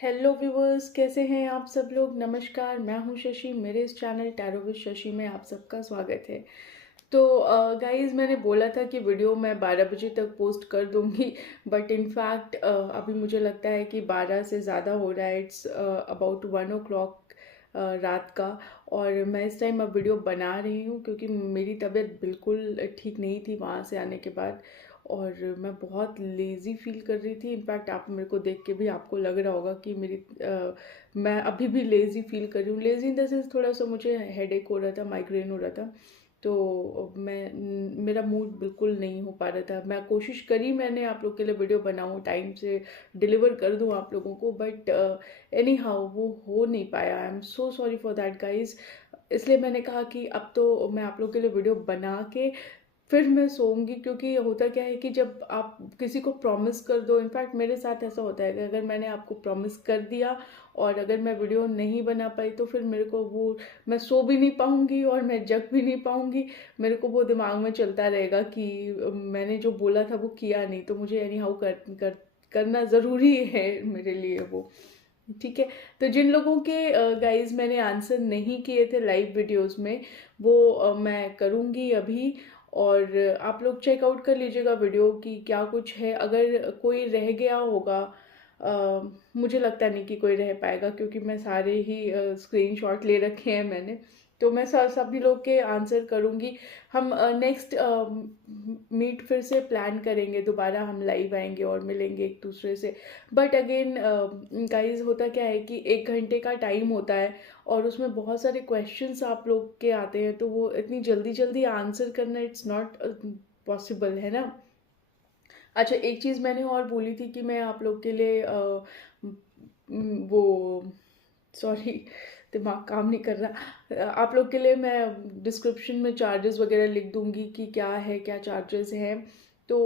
Hello viewers, कैसे हैं आप सब लोग। नमस्कार, मैं हूं शशि। मेरे इस चैनल टैरो विद शशि में आप सबका स्वागत है। तो गाइस, मैंने बोला था कि वीडियो मैं 12 बजे तक पोस्ट कर दूंगी, बट इनफैक्ट अभी मुझे लगता है कि 12 से ज़्यादा हो रहा है। इट्स अबाउट 1 o'clock रात का। और मैं इस टाइम अब वीडियो बना रही हूँ क्योंकि मेरी तबीयत बिल्कुल ठीक नहीं थी वहाँ से आने के बाद, और मैं बहुत लेज़ी फील कर रही थी। इनफैक्ट आप मेरे को देख के भी आपको लग रहा होगा कि मैं अभी भी लेज़ी फील कर रही हूँ। लेज़ी इन द सेंस थोड़ा सा मुझे हेडेक हो रहा था, माइग्रेन हो रहा था। तो मेरा मूड बिल्कुल नहीं हो पा रहा था। मैं कोशिश करी, मैंने आप लोग के लिए वीडियो बनाऊँ, टाइम से डिलीवर कर दूँ आप लोगों को, बट एनी हाउ वो हो नहीं पाया। आई am so sorry for that guys. इसलिए मैंने कहा कि अब तो मैं आप लोग के लिए वीडियो बना के फिर मैं सोऊंगी, क्योंकि होता क्या है कि जब आप किसी को प्रॉमिस कर दो, इनफैक्ट मेरे साथ ऐसा होता है कि अगर मैंने आपको प्रॉमिस कर दिया और अगर मैं वीडियो नहीं बना पाई तो फिर मेरे को वो, मैं सो भी नहीं पाऊंगी और मैं जग भी नहीं पाऊंगी। मेरे को वो दिमाग में चलता रहेगा कि मैंने जो बोला था वो किया नहीं, तो मुझे एनी हाउ करना ज़रूरी है मेरे लिए वो। ठीक है। तो जिन लोगों के गाइज मैंने आंसर नहीं किए थे लाइव वीडियोस में, वो मैं करूँगी अभी। और आप लोग चेकआउट कर लीजिएगा वीडियो की क्या कुछ है। अगर कोई रह गया होगा, मुझे लगता नहीं कि कोई रह पाएगा क्योंकि मैं सारे ही स्क्रीनशॉट ले रखे हैं मैंने। तो मैं सभी लोग के आंसर करूँगी। हम नेक्स्ट मीट फिर से प्लान करेंगे, दोबारा हम लाइव आएंगे और मिलेंगे एक दूसरे से। बट अगेन गाइज, होता क्या है कि 1 घंटे का टाइम होता है और उसमें बहुत सारे क्वेश्चंस आप लोग के आते हैं, तो वो इतनी जल्दी जल्दी आंसर करना इट्स नॉट पॉसिबल, है ना। अच्छा, एक चीज़ मैंने और बोली थी कि मैं आप लोग के लिए वो, सॉरी दिमाग काम नहीं कर रहा, आप लोग के लिए मैं डिस्क्रिप्शन में चार्जेस वगैरह लिख दूंगी कि क्या है, क्या चार्जेस हैं। तो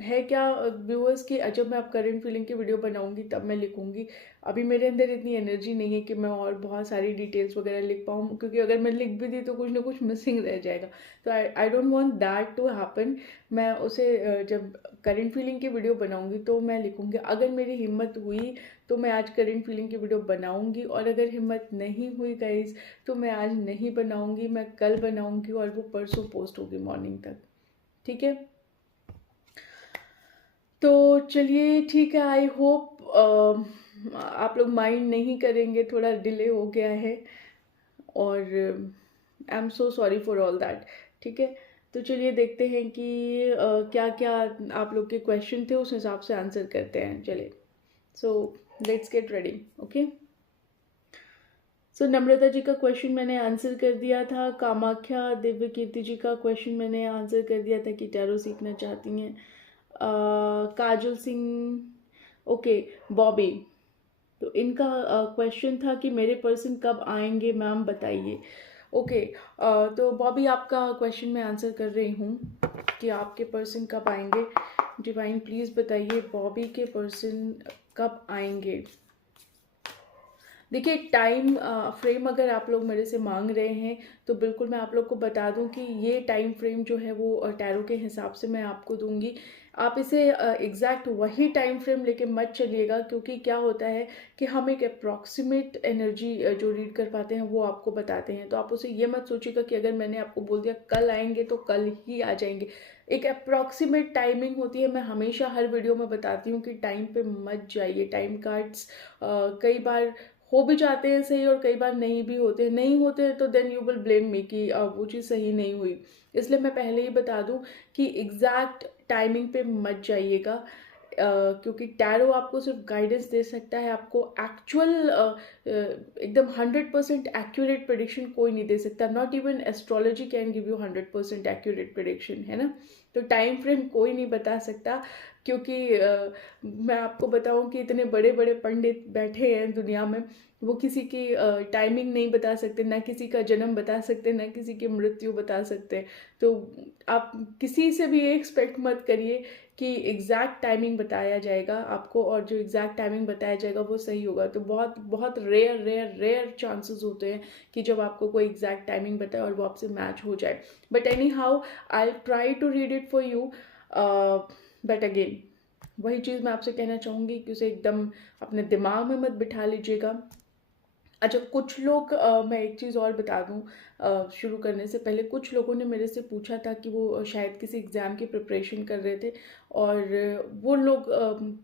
है क्या व्यूअर्स कि जब मैं अब करंट फीलिंग की वीडियो बनाऊंगी तब मैं लिखूंगी। अभी मेरे अंदर इतनी एनर्जी नहीं है कि मैं और बहुत सारी डिटेल्स वगैरह लिख पाऊँ, क्योंकि अगर मैं लिख भी दी तो कुछ ना कुछ मिसिंग रह जाएगा। तो I don't want that to happen. मैं उसे जब करंट फीलिंग की वीडियो बनाऊंगी तो मैं लिखूंगी। अगर मेरी हिम्मत हुई तो मैं आज करंट फीलिंग की वीडियो बनाऊंगी, और अगर हिम्मत नहीं हुई गाइज तो मैं आज नहीं बनाऊंगी, मैं कल बनाऊंगी और वो परसों पोस्ट होगी मॉर्निंग तक। ठीक है। तो चलिए ठीक है। आई होप आप लोग माइंड नहीं करेंगे, थोड़ा डिले हो गया है, और आई am so sorry for all that. ठीक है। तो चलिए देखते हैं कि क्या क्या आप लोग के क्वेश्चन थे, उस हिसाब से आंसर करते हैं। चलिए, so let's get ready. Okay. So Namrata ji का क्वेश्चन मैंने आंसर कर दिया था। कामाख्या दिव्य कीर्ति जी का क्वेश्चन मैंने आंसर कर दिया था कि टैरो सीखना चाहती हैं। काजल सिंह, ओके, बॉबी, तो इनका क्वेश्चन था कि मेरे पर्सन कब आएंगे मैम, बताइए। ओके। तो बॉबी, आपका क्वेश्चन मैं आंसर कर रही हूँ कि आपके पर्सन कब आएंगे। डिवाइन प्लीज़ बताइए बॉबी के पर्सन कब आएंगे। देखिए, टाइम फ्रेम अगर आप लोग मेरे से मांग रहे हैं तो बिल्कुल मैं आप लोग को बता दूं कि ये टाइम फ्रेम जो है वो टैरो के हिसाब से मैं आपको दूंगी। आप इसे एग्जैक्ट वही टाइम फ्रेम लेके मत चलिएगा, क्योंकि क्या होता है कि हम एक अप्रॉक्सीमेट एनर्जी जो रीड कर पाते हैं वो आपको बताते हैं। तो आप उसे ये मत सोचिएगा कि अगर मैंने आपको बोल दिया कल आएंगे तो कल ही आ जाएंगे। एक अप्रॉक्सीमेट टाइमिंग होती है। मैं हमेशा हर वीडियो में बताती हूँ कि टाइम पे मत जाइए। टाइम कार्ड्स कई बार हो भी जाते हैं सही और कई बार नहीं भी होते हैं। नहीं होते हैं तो then you will blame me कि वो चीज़ सही नहीं हुई। इसलिए मैं पहले ही बता दूं कि एग्जैक्ट टाइमिंग पे मत जाइएगा, क्योंकि टैरो आपको सिर्फ गाइडेंस दे सकता है। आपको एक्चुअल एकदम 100% एक्यूरेट प्रिडिक्शन कोई नहीं दे सकता। Not even astrology can give you 100% accurate prediction, है ना। तो टाइम फ्रेम कोई नहीं बता सकता, क्योंकि मैं आपको बताऊं कि इतने बड़े बड़े पंडित बैठे हैं दुनिया में, वो किसी की टाइमिंग नहीं बता सकते, ना किसी का जन्म बता सकते, ना किसी की मृत्यु बता सकते। तो आप किसी से भी ये एक्सपेक्ट मत करिए कि एग्जैक्ट टाइमिंग बताया जाएगा आपको, और जो एग्जैक्ट टाइमिंग बताया जाएगा वो सही होगा। तो बहुत बहुत रेयर रेयर रेयर चांसेस होते हैं कि जब आपको कोई एग्जैक्ट टाइमिंग बताए और वो आपसे मैच हो जाए। But anyhow, I try to read it for you, but again वही चीज़ मैं आपसे कहना चाहूँगी कि उसे एकदम अपने दिमाग में मत बिठा लीजिएगा। अच्छा, कुछ लोग मैं एक चीज़ और बता दूँ शुरू करने से पहले, कुछ लोगों ने मेरे से पूछा था कि वो शायद किसी एग्ज़ाम की प्रिपरेशन कर रहे थे और वो लोग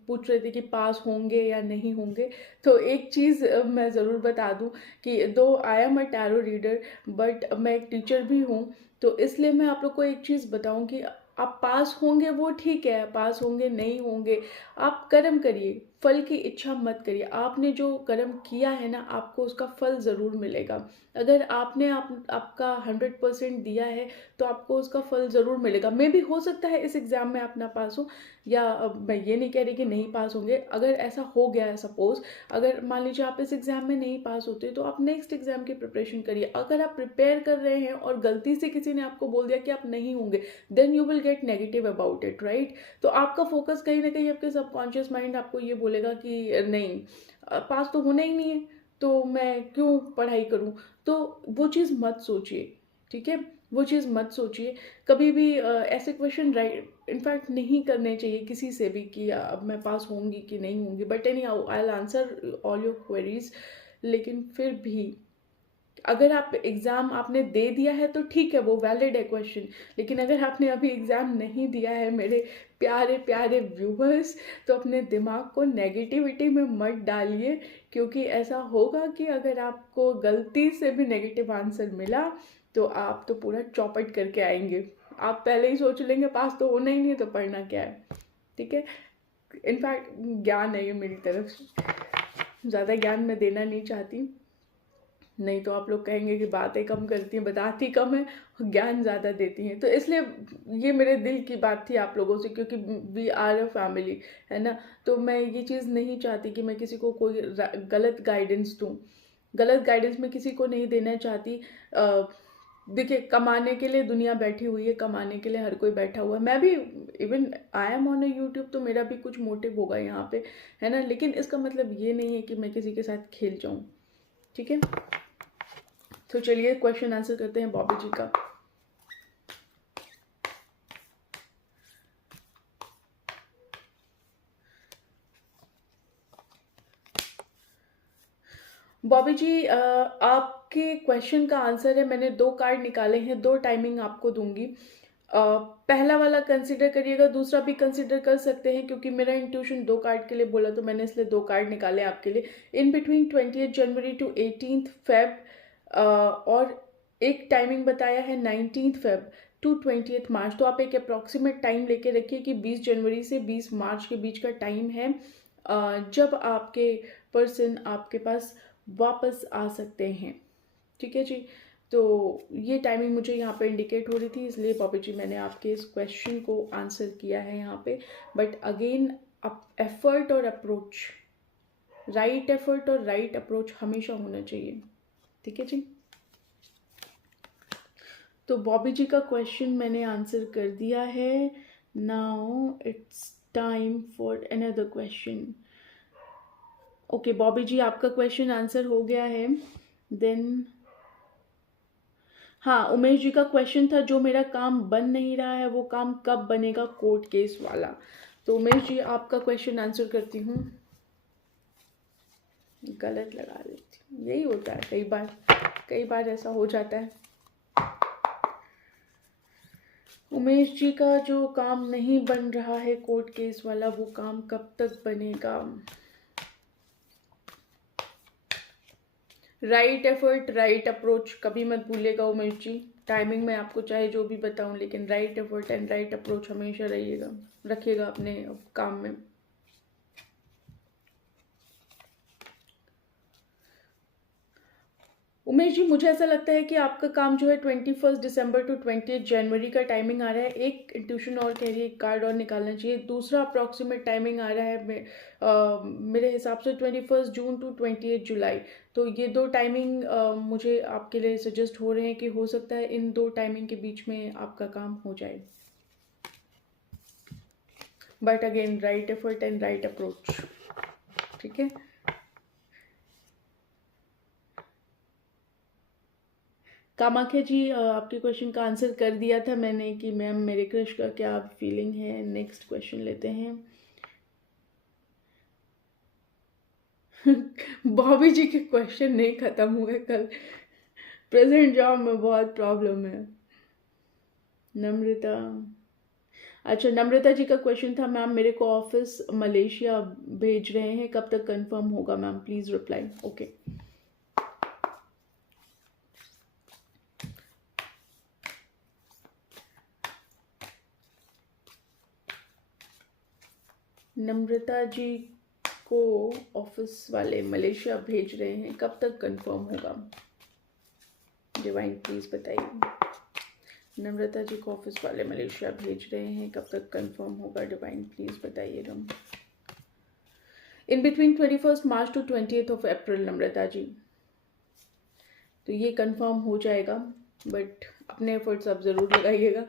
पूछ रहे थे कि पास होंगे या नहीं होंगे। तो एक चीज़ मैं ज़रूर बता दूँ कि दो I am a tarot reader but मैं एक टीचर भी हूँ, तो इसलिए मैं आप लोग को एक चीज़ बताऊँ कि आप पास होंगे वो ठीक है, पास होंगे नहीं होंगे, आप कर्म करिए, फल की इच्छा मत करिए। आपने जो कर्म किया है ना, आपको उसका फल ज़रूर मिलेगा। अगर आपने आपका 100% दिया है तो आपको उसका फल ज़रूर मिलेगा। मे भी हो सकता है इस एग्ज़ाम में आप ना पास हो, या मैं ये नहीं कह रही कि नहीं पास होंगे। अगर ऐसा हो गया है, सपोज़ अगर मान लीजिए आप इस एग्ज़ाम में नहीं पास होते, तो आप नेक्स्ट एग्ज़ाम की प्रिपरेशन करिए। अगर आप प्रिपेयर कर रहे हैं और गलती से किसी ने आपको बोल दिया कि आप नहीं होंगे, then you will get negative about it, right? तो आपका फोकस कहीं ना कहीं आपके सबकॉन्शियस माइंड आपको ये बोलेगा कि नहीं, पास तो होना ही नहीं है, तो मैं क्यों पढ़ाई करूं। तो वो चीज़ मत सोचिए, ठीक है? वो चीज़ मत सोचिए कभी भी। ऐसे क्वेश्चन राइट इनफैक्ट नहीं करने चाहिए किसी से भी कि अब मैं पास होंगी कि नहीं होंगी, but anyhow I will answer all your queries. लेकिन फिर भी अगर आप एग्ज़ाम आपने दे दिया है तो ठीक है, वो वैलिड है क्वेश्चन। लेकिन अगर आपने अभी एग्ज़ाम नहीं दिया है मेरे प्यारे प्यारे व्यूवर्स, तो अपने दिमाग को नेगेटिविटी में मत डालिए, क्योंकि ऐसा होगा कि अगर आपको गलती से भी नेगेटिव आंसर मिला तो आप तो पूरा चौपट करके आएंगे। आप पहले ही सोच लेंगे पास तो होना ही नहीं है, तो पढ़ना क्या है, ठीक है? इनफैक्ट ज्ञान है ये मेरी तरफ से, ज़्यादा ज्ञान मैं देना नहीं चाहती, नहीं तो आप लोग कहेंगे कि बातें कम करती हैं, बताती कम है और ज्ञान ज़्यादा देती हैं। तो इसलिए ये मेरे दिल की बात थी आप लोगों से, क्योंकि वी आर अ फैमिली, है ना? तो मैं ये चीज़ नहीं चाहती कि मैं किसी को कोई गलत गाइडेंस दूँ। गलत गाइडेंस मैं किसी को नहीं देना चाहती। देखिए, कमाने के लिए दुनिया बैठी हुई है, कमाने के लिए हर कोई बैठा हुआ है। मैं भी even I am on a YouTube, तो मेरा भी कुछ मोटिव होगा यहाँ पे, है ना? लेकिन इसका मतलब ये नहीं है कि मैं किसी के साथ खेल जाऊँ, ठीक है? तो चलिए क्वेश्चन आंसर करते हैं बॉबी जी का। बॉबी जी, आपके क्वेश्चन का आंसर है, मैंने 2 कार्ड निकाले हैं, 2 टाइमिंग आपको दूंगी। पहला वाला कंसिडर करिएगा, दूसरा भी कंसिडर कर सकते हैं, क्योंकि मेरा इंट्यूशन 2 कार्ड के लिए बोला तो मैंने इसलिए 2 कार्ड निकाले आपके लिए। In between 20 January to 18 Feb, और एक टाइमिंग बताया है 19 फेब टू 20 मार्च। तो आप एक अप्रॉक्सीमेट टाइम लेके रखिए कि 20 जनवरी से 20 मार्च के बीच का टाइम है जब आपके पर्सन आपके पास वापस आ सकते हैं, ठीक है जी? तो ये टाइमिंग मुझे यहाँ पे इंडिकेट हो रही थी, इसलिए पॉपी जी मैंने आपके इस क्वेश्चन को आंसर किया है यहाँ पे। बट अगेन, एफर्ट और अप्रोच, राइट एफर्ट और राइट अप्रोच हमेशा होना चाहिए, ठीक है जी? तो बॉबी जी का क्वेश्चन मैंने आंसर कर दिया है। Now it's time for another question. Okay Bobby ji, आपका क्वेश्चन आंसर हो गया है। देन हाँ, उमेश जी का क्वेश्चन था जो मेरा काम बन नहीं रहा है वो काम कब बनेगा, कोर्ट केस वाला। तो उमेश जी, आपका क्वेश्चन आंसर करती हूँ। गलत लगा देती हूँ, यही होता है कई बार ऐसा हो जाता है। उमेश जी का जो काम नहीं बन रहा है कोर्ट केस वाला, वो काम कब तक बनेगा? राइट एफर्ट राइट अप्रोच कभी मत भूलिएगा उमेश जी। टाइमिंग में आपको चाहे जो भी बताऊं, लेकिन right effort and right approach हमेशा रखिएगा अपने काम में। उमेश जी, मुझे ऐसा लगता है कि आपका काम जो है 21 दिसंबर टू 20 जनवरी का टाइमिंग आ रहा है। एक ट्यूशन और कह रही है, एक कार्ड और निकालना चाहिए। दूसरा अप्रॉक्सीमेट टाइमिंग आ रहा है मेरे हिसाब से 21 जून टू 28 जुलाई। तो ये 2 टाइमिंग मुझे आपके लिए सजेस्ट हो रहे हैं कि हो सकता है इन 2 टाइमिंग के बीच में आपका काम हो जाए। But again, right effort and right approach, ठीक है? कामाख्या जी, आपके क्वेश्चन का आंसर कर दिया था मैंने कि मैम मेरे क्रश का क्या फीलिंग है। नेक्स्ट क्वेश्चन लेते हैं। बॉबी जी के क्वेश्चन नहीं ख़त्म हुए कल। प्रेजेंट जॉब में बहुत प्रॉब्लम है। नम्रता, अच्छा नम्रता जी का क्वेश्चन था, मैम मेरे को ऑफिस मलेशिया भेज रहे हैं, कब तक कंफर्म होगा मैम, प्लीज़ रिप्लाई। ओके, नम्रता जी को ऑफिस वाले मलेशिया भेज रहे हैं, कब तक कंफर्म होगा, डिवाइन प्लीज़ बताइए। नम्रता जी को ऑफिस वाले मलेशिया भेज रहे हैं, कब तक कंफर्म होगा, डिवाइन प्लीज़ बताइएगा। इन बिटवीन 21 मार्च टू 20 अप्रैल नम्रता जी, तो ये कंफर्म हो जाएगा, बट अपने एफर्ट्स आप ज़रूर लगाइएगा,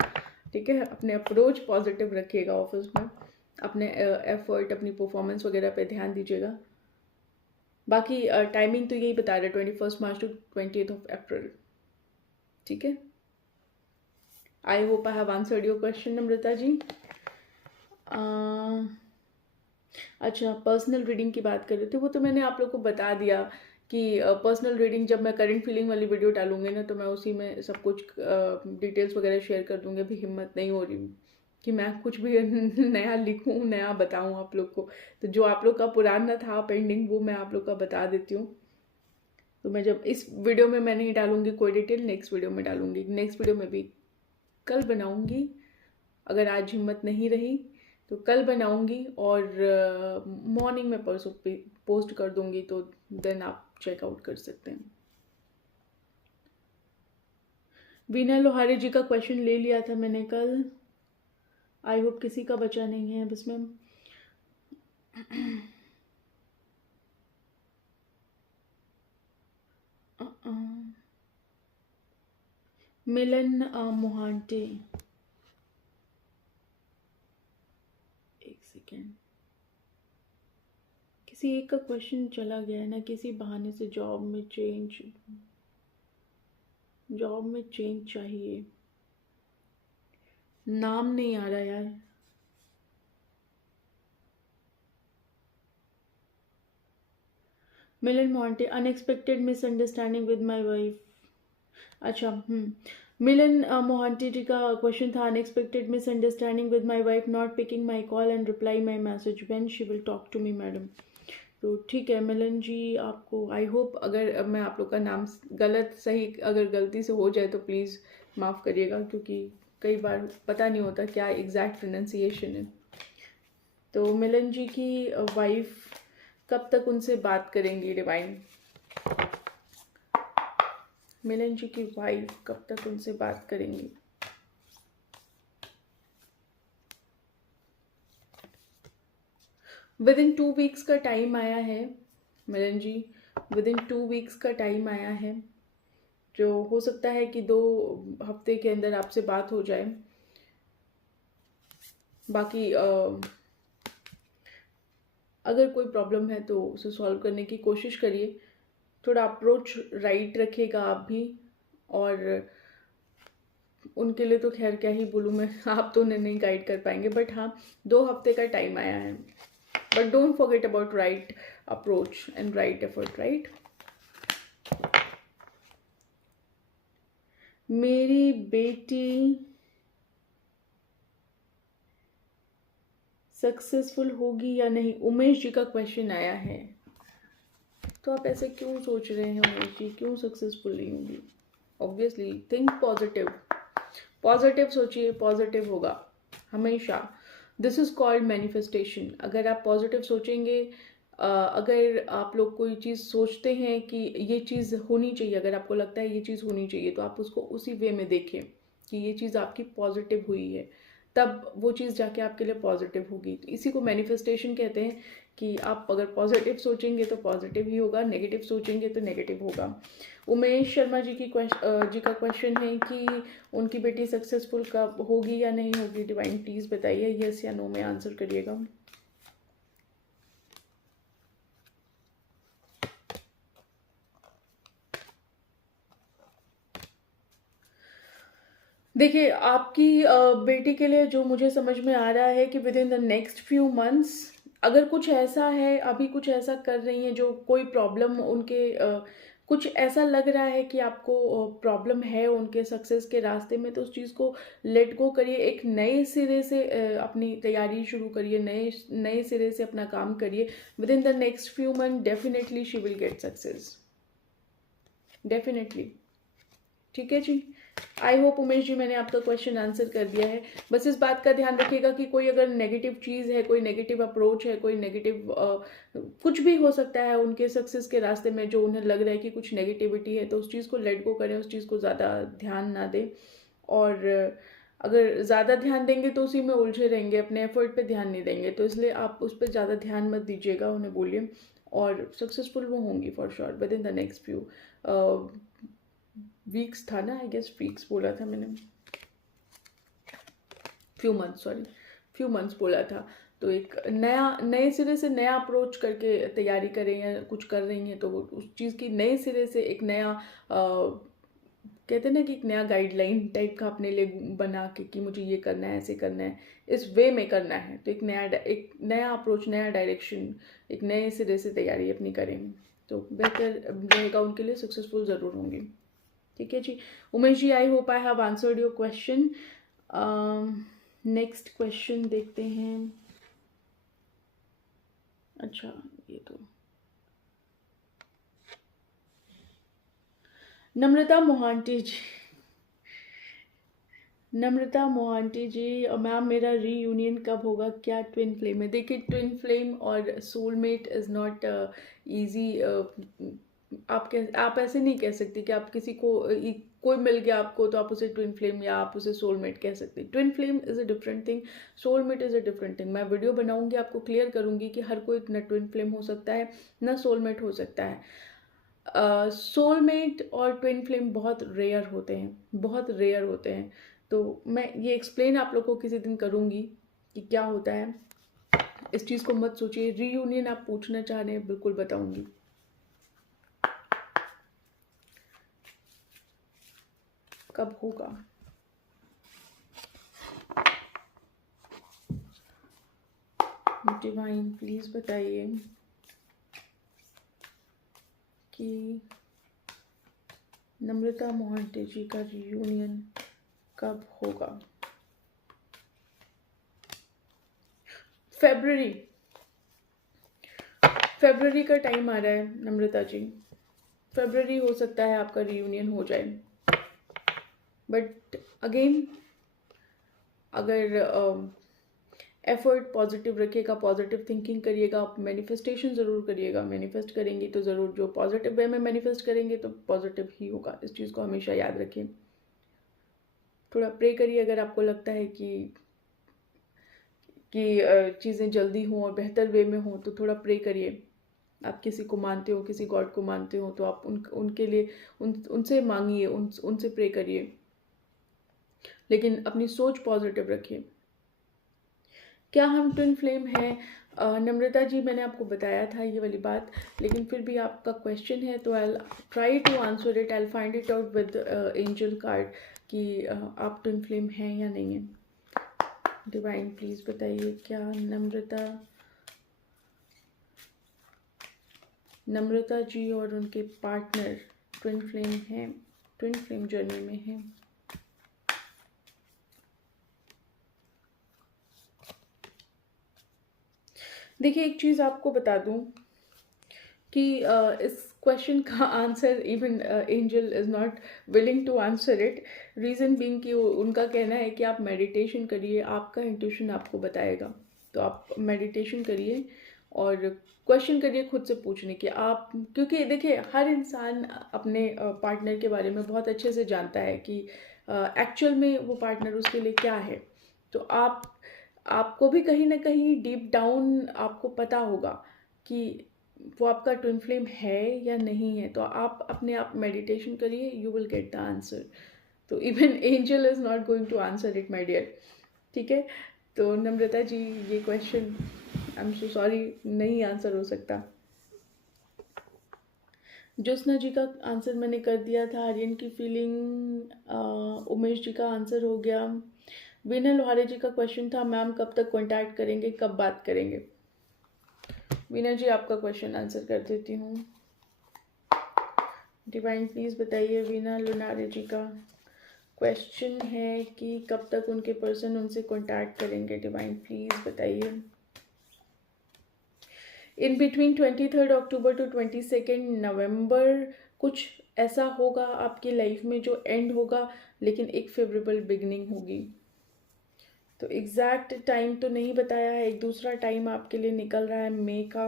ठीक है। अपने अप्रोच पॉजिटिव रखिएगा ऑफिस में, अपने एफर्ट, अपनी परफॉर्मेंस वगैरह पे ध्यान दीजिएगा। बाकी टाइमिंग तो यही बता रहा है, 21 मार्च टू 20 अप्रैल, ठीक है। I hope I have answered your question Namrata ji. अच्छा, पर्सनल रीडिंग की बात कर रहे थे, वो तो मैंने आप लोग को बता दिया कि पर्सनल रीडिंग जब मैं करंट फीलिंग वाली वीडियो डालूंगी ना, तो मैं उसी में सब कुछ डिटेल्स वगैरह शेयर कर दूंगी। अभी हिम्मत नहीं हो रही कि मैं कुछ भी नया लिखूं, नया बताऊं आप लोग को। तो जो आप लोग का पुराना था पेंडिंग, वो मैं आप लोग का बता देती हूँ। तो मैं जब इस वीडियो में मैं नहीं डालूंगी कोई डिटेल, नेक्स्ट वीडियो में डालूंगी। नेक्स्ट वीडियो में भी कल बनाऊंगी, अगर आज हिम्मत नहीं रही तो कल बनाऊंगी, और मॉर्निंग में परसों पे पोस्ट कर दूंगी, तो देन आप चेकआउट कर सकते हैं। वीना लोहारी जी का क्वेश्चन ले लिया था मैंने कल, आई होप किसी का बचा नहीं है अब इसमें। मिलन मोहांटे, एक सेकेंड, किसी एक का क्वेश्चन चला गया है ना, किसी बहाने से जॉब में चेंज चाहिए, नाम नहीं आ रहा यार। Milan Mohanty, unexpected misunderstanding with my wife. अच्छा, मिलन मोहांटी जी का क्वेश्चन था, unexpected misunderstanding with my wife not picking my call and reply my message, when she will talk to me madam. तो ठीक है मिलन जी, आपको आई होप, अगर मैं आप लोग का नाम गलत सही अगर गलती से हो जाए तो प्लीज़ माफ़ करिएगा, क्योंकि कई बार पता नहीं होता क्या एग्जैक्ट प्रोनाउंसिएशन है। तो मिलन जी की वाइफ कब तक उनसे बात करेंगी डिवाइन? मिलन जी की वाइफ कब तक उनसे बात करेंगी? विद इन 2 वीक्स का टाइम आया है मिलन जी, विद इन 2 वीक्स का टाइम आया है, जो हो सकता है कि 2 हफ्ते के अंदर आपसे बात हो जाए। बाकी अगर कोई प्रॉब्लम है तो उसे सॉल्व करने की कोशिश करिए, थोड़ा अप्रोच राइट रखिएगा आप भी। और उनके लिए तो खैर क्या ही बोलूँ मैं, आप तो उन्हें नहीं गाइड कर पाएंगे, बट हाँ 2 हफ्ते का टाइम आया है। But don't forget about right approach and right effort, right. मेरी बेटी सक्सेसफुल होगी या नहीं, उमेश जी का क्वेश्चन आया है। तो आप ऐसे क्यों सोच रहे हैं उमेश जी, क्यों सक्सेसफुल नहीं होगी? ऑब्वियसली थिंक पॉजिटिव, पॉजिटिव सोचिए, पॉजिटिव होगा हमेशा। This is called manifestation. अगर आप पॉजिटिव सोचेंगे, अगर आप लोग कोई चीज़ सोचते हैं कि ये चीज़ होनी चाहिए, अगर आपको लगता है ये चीज़ होनी चाहिए, तो आप उसको उसी वे में देखें कि ये चीज़ आपकी पॉजिटिव हुई है, तब वो चीज़ जाके आपके लिए पॉजिटिव होगी। तो इसी को मैनिफेस्टेशन कहते हैं, कि आप अगर पॉजिटिव सोचेंगे तो पॉजिटिव ही होगा, नेगेटिव सोचेंगे तो नेगेटिव होगा। उमेश शर्मा जी की जी का क्वेश्चन है कि उनकी बेटी सक्सेसफुल कब होगी या नहीं होगी, डिवाइन प्लीज़ बताइए, यस या नो में आंसर करिएगा। देखिए, आपकी बेटी के लिए जो मुझे समझ में आ रहा है कि with in the next few months अगर कुछ ऐसा है, अभी कुछ ऐसा कर रही हैं जो कोई प्रॉब्लम उनके कुछ ऐसा लग रहा है कि आपको प्रॉब्लम है उनके सक्सेस के रास्ते में, तो उस चीज़ को लेट गो करिए। एक नए सिरे से अपनी तैयारी शुरू करिए, नए नए सिरे से अपना काम करिए। With in the next few month definitely she will get success, definitely. ठीक है जी। आई होप उमेश जी मैंने आपका क्वेश्चन आंसर कर दिया है। बस इस बात का ध्यान रखिएगा कि कोई अगर नेगेटिव चीज़ है, कोई नेगेटिव अप्रोच है, कोई नेगेटिव कुछ भी हो सकता है उनके सक्सेस के रास्ते में, जो उन्हें लग रहा है कि कुछ नेगेटिविटी है, तो उस चीज़ को लेट गो करें, उस चीज़ को ज़्यादा ध्यान ना दें। और अगर ज़्यादा ध्यान देंगे तो उसी में उलझे रहेंगे, अपने एफर्ट पे ध्यान नहीं देंगे। तो इसलिए आप उस पर ज़्यादा ध्यान मत दीजिएगा, उन्हें बोलिए, और सक्सेसफुल वो होंगी for sure with in the next few weeks था ना, आई गेस वीक्स बोला था मैंने, few months, sorry few months बोला था। तो एक नए सिरे से नया अप्रोच करके तैयारी करें या कुछ कर रही हैं, तो वो उस चीज़ की नए सिरे से एक नया कहते हैं ना कि एक नया गाइडलाइन टाइप का अपने लिए बना के कि मुझे ये करना है, ऐसे करना है, इस वे में करना है। तो एक नया अप्रोच, नया डायरेक्शन, एक नए सिरे से तैयारी अपनी करें तो बेहतर रहेगा उनके लिए, सक्सेसफुल ज़रूर होंगे। ठीक है जी। Umesh ji, I hope I have answered your question. Next question देखते हैं। अच्छा, ये तो नम्रता मोहांटी जी, नम्रता मोहांटी जी, मैम मेरा रीयूनियन कब होगा, क्या ट्विन फ्लेम है? देखिए, ट्विन फ्लेम और सोलमेट इज़ नॉट ईजी। आप ऐसे नहीं कह सकते कि आप किसी को कोई मिल गया आपको तो आप उसे ट्विन फ्लेम या आप उसे सोलमेट कह सकते। Twin flame is a different thing, soulmate is a different thing. मैं वीडियो बनाऊंगी, आपको क्लियर करूंगी कि हर कोई न ट्विन फ्लेम हो सकता है, न सोलमेट हो सकता है। सोलमेट और ट्विन फ्लेम बहुत रेयर होते हैं, बहुत रेयर होते हैं। तो मैं ये एक्सप्लेन आप लोग को किसी दिन करूँगी कि क्या होता है। इस चीज़ को मत सोचिए। रीयूनियन आप पूछना चाह रहे हैं, बिल्कुल बताऊंगी कब होगा। डिवाइन प्लीज़ बताइए कि नम्रता मोहंती जी का रीयूनियन कब होगा। फेब्रुअरी का टाइम आ रहा है नम्रता जी, फेब्रुअरी हो सकता है आपका रीयूनियन हो जाए। बट अगेन, अगर एफर्ट पॉजिटिव रखिएगा, पॉजिटिव थिंकिंग करिएगा, आप मैनिफेस्टेशन ज़रूर करिएगा। मैनिफेस्ट करेंगी तो ज़रूर, जो पॉजिटिव वे में मैनिफेस्ट करेंगे तो पॉजिटिव ही होगा। इस चीज़ को हमेशा याद रखें। थोड़ा प्रे करिए अगर आपको लगता है कि चीज़ें जल्दी हों और बेहतर वे में हों, तो थोड़ा प्रे करिए। आप किसी को मानते हो, किसी गॉड को मानते हो, तो आप उनके लिए उनसे मांगिए, उनसे प्रे करिए, लेकिन अपनी सोच पॉजिटिव रखिए। क्या हम ट्विन फ्लेम हैं? नम्रता जी, मैंने आपको बताया था ये वाली बात, लेकिन फिर भी आपका क्वेश्चन है तो I try to answer it. I find it out with angel card कि आप ट्विन फ्लेम हैं या नहीं है। डिवाइन प्लीज़ बताइए, क्या नम्रता जी और उनके पार्टनर ट्विन फ्लेम हैं, ट्विन फ्लेम जर्नी में हैं? देखिए, एक चीज़ आपको बता दूं कि इस क्वेश्चन का answer even angel is not willing to answer it. Reason being कि उनका कहना है कि आप मेडिटेशन करिए, आपका इंट्यूशन आपको बताएगा। तो आप मेडिटेशन करिए और क्वेश्चन करिए खुद से पूछने की आप, क्योंकि देखिए हर इंसान अपने पार्टनर के बारे में बहुत अच्छे से जानता है कि एक्चुअल में वो पार्टनर उसके लिए क्या है। तो आपको भी कहीं ना कहीं डीप डाउन आपको पता होगा कि वो आपका ट्विन फ्लेम है या नहीं है। तो आप अपने आप मेडिटेशन करिए, you will get the answer. तो even angel is not going to answer it my dear. ठीक है, तो नम्रता जी, ये question I am so sorry नहीं आंसर हो सकता। ज्योत्सना जी का आंसर मैंने कर दिया था। आर्यन की फीलिंग, उमेश जी का आंसर हो गया। विनय लोहारे जी का क्वेश्चन था, मैम कब तक कांटेक्ट करेंगे, कब बात करेंगे? वीना जी आपका क्वेश्चन आंसर कर देती हूँ। डिवाइन प्लीज़ बताइए वीना लुनारे जी का क्वेश्चन है कि कब तक उनके पर्सन उनसे कांटेक्ट करेंगे। डिवाइन प्लीज़ बताइए। इन बिटवीन 23 अक्टूबर टू 22 नवंबर कुछ ऐसा होगा आपकी लाइफ में जो एंड होगा, लेकिन एक फेवरेबल बिगनिंग होगी। तो एग्जैक्ट टाइम तो नहीं बताया है, एक दूसरा टाइम आपके लिए निकल रहा है मई का।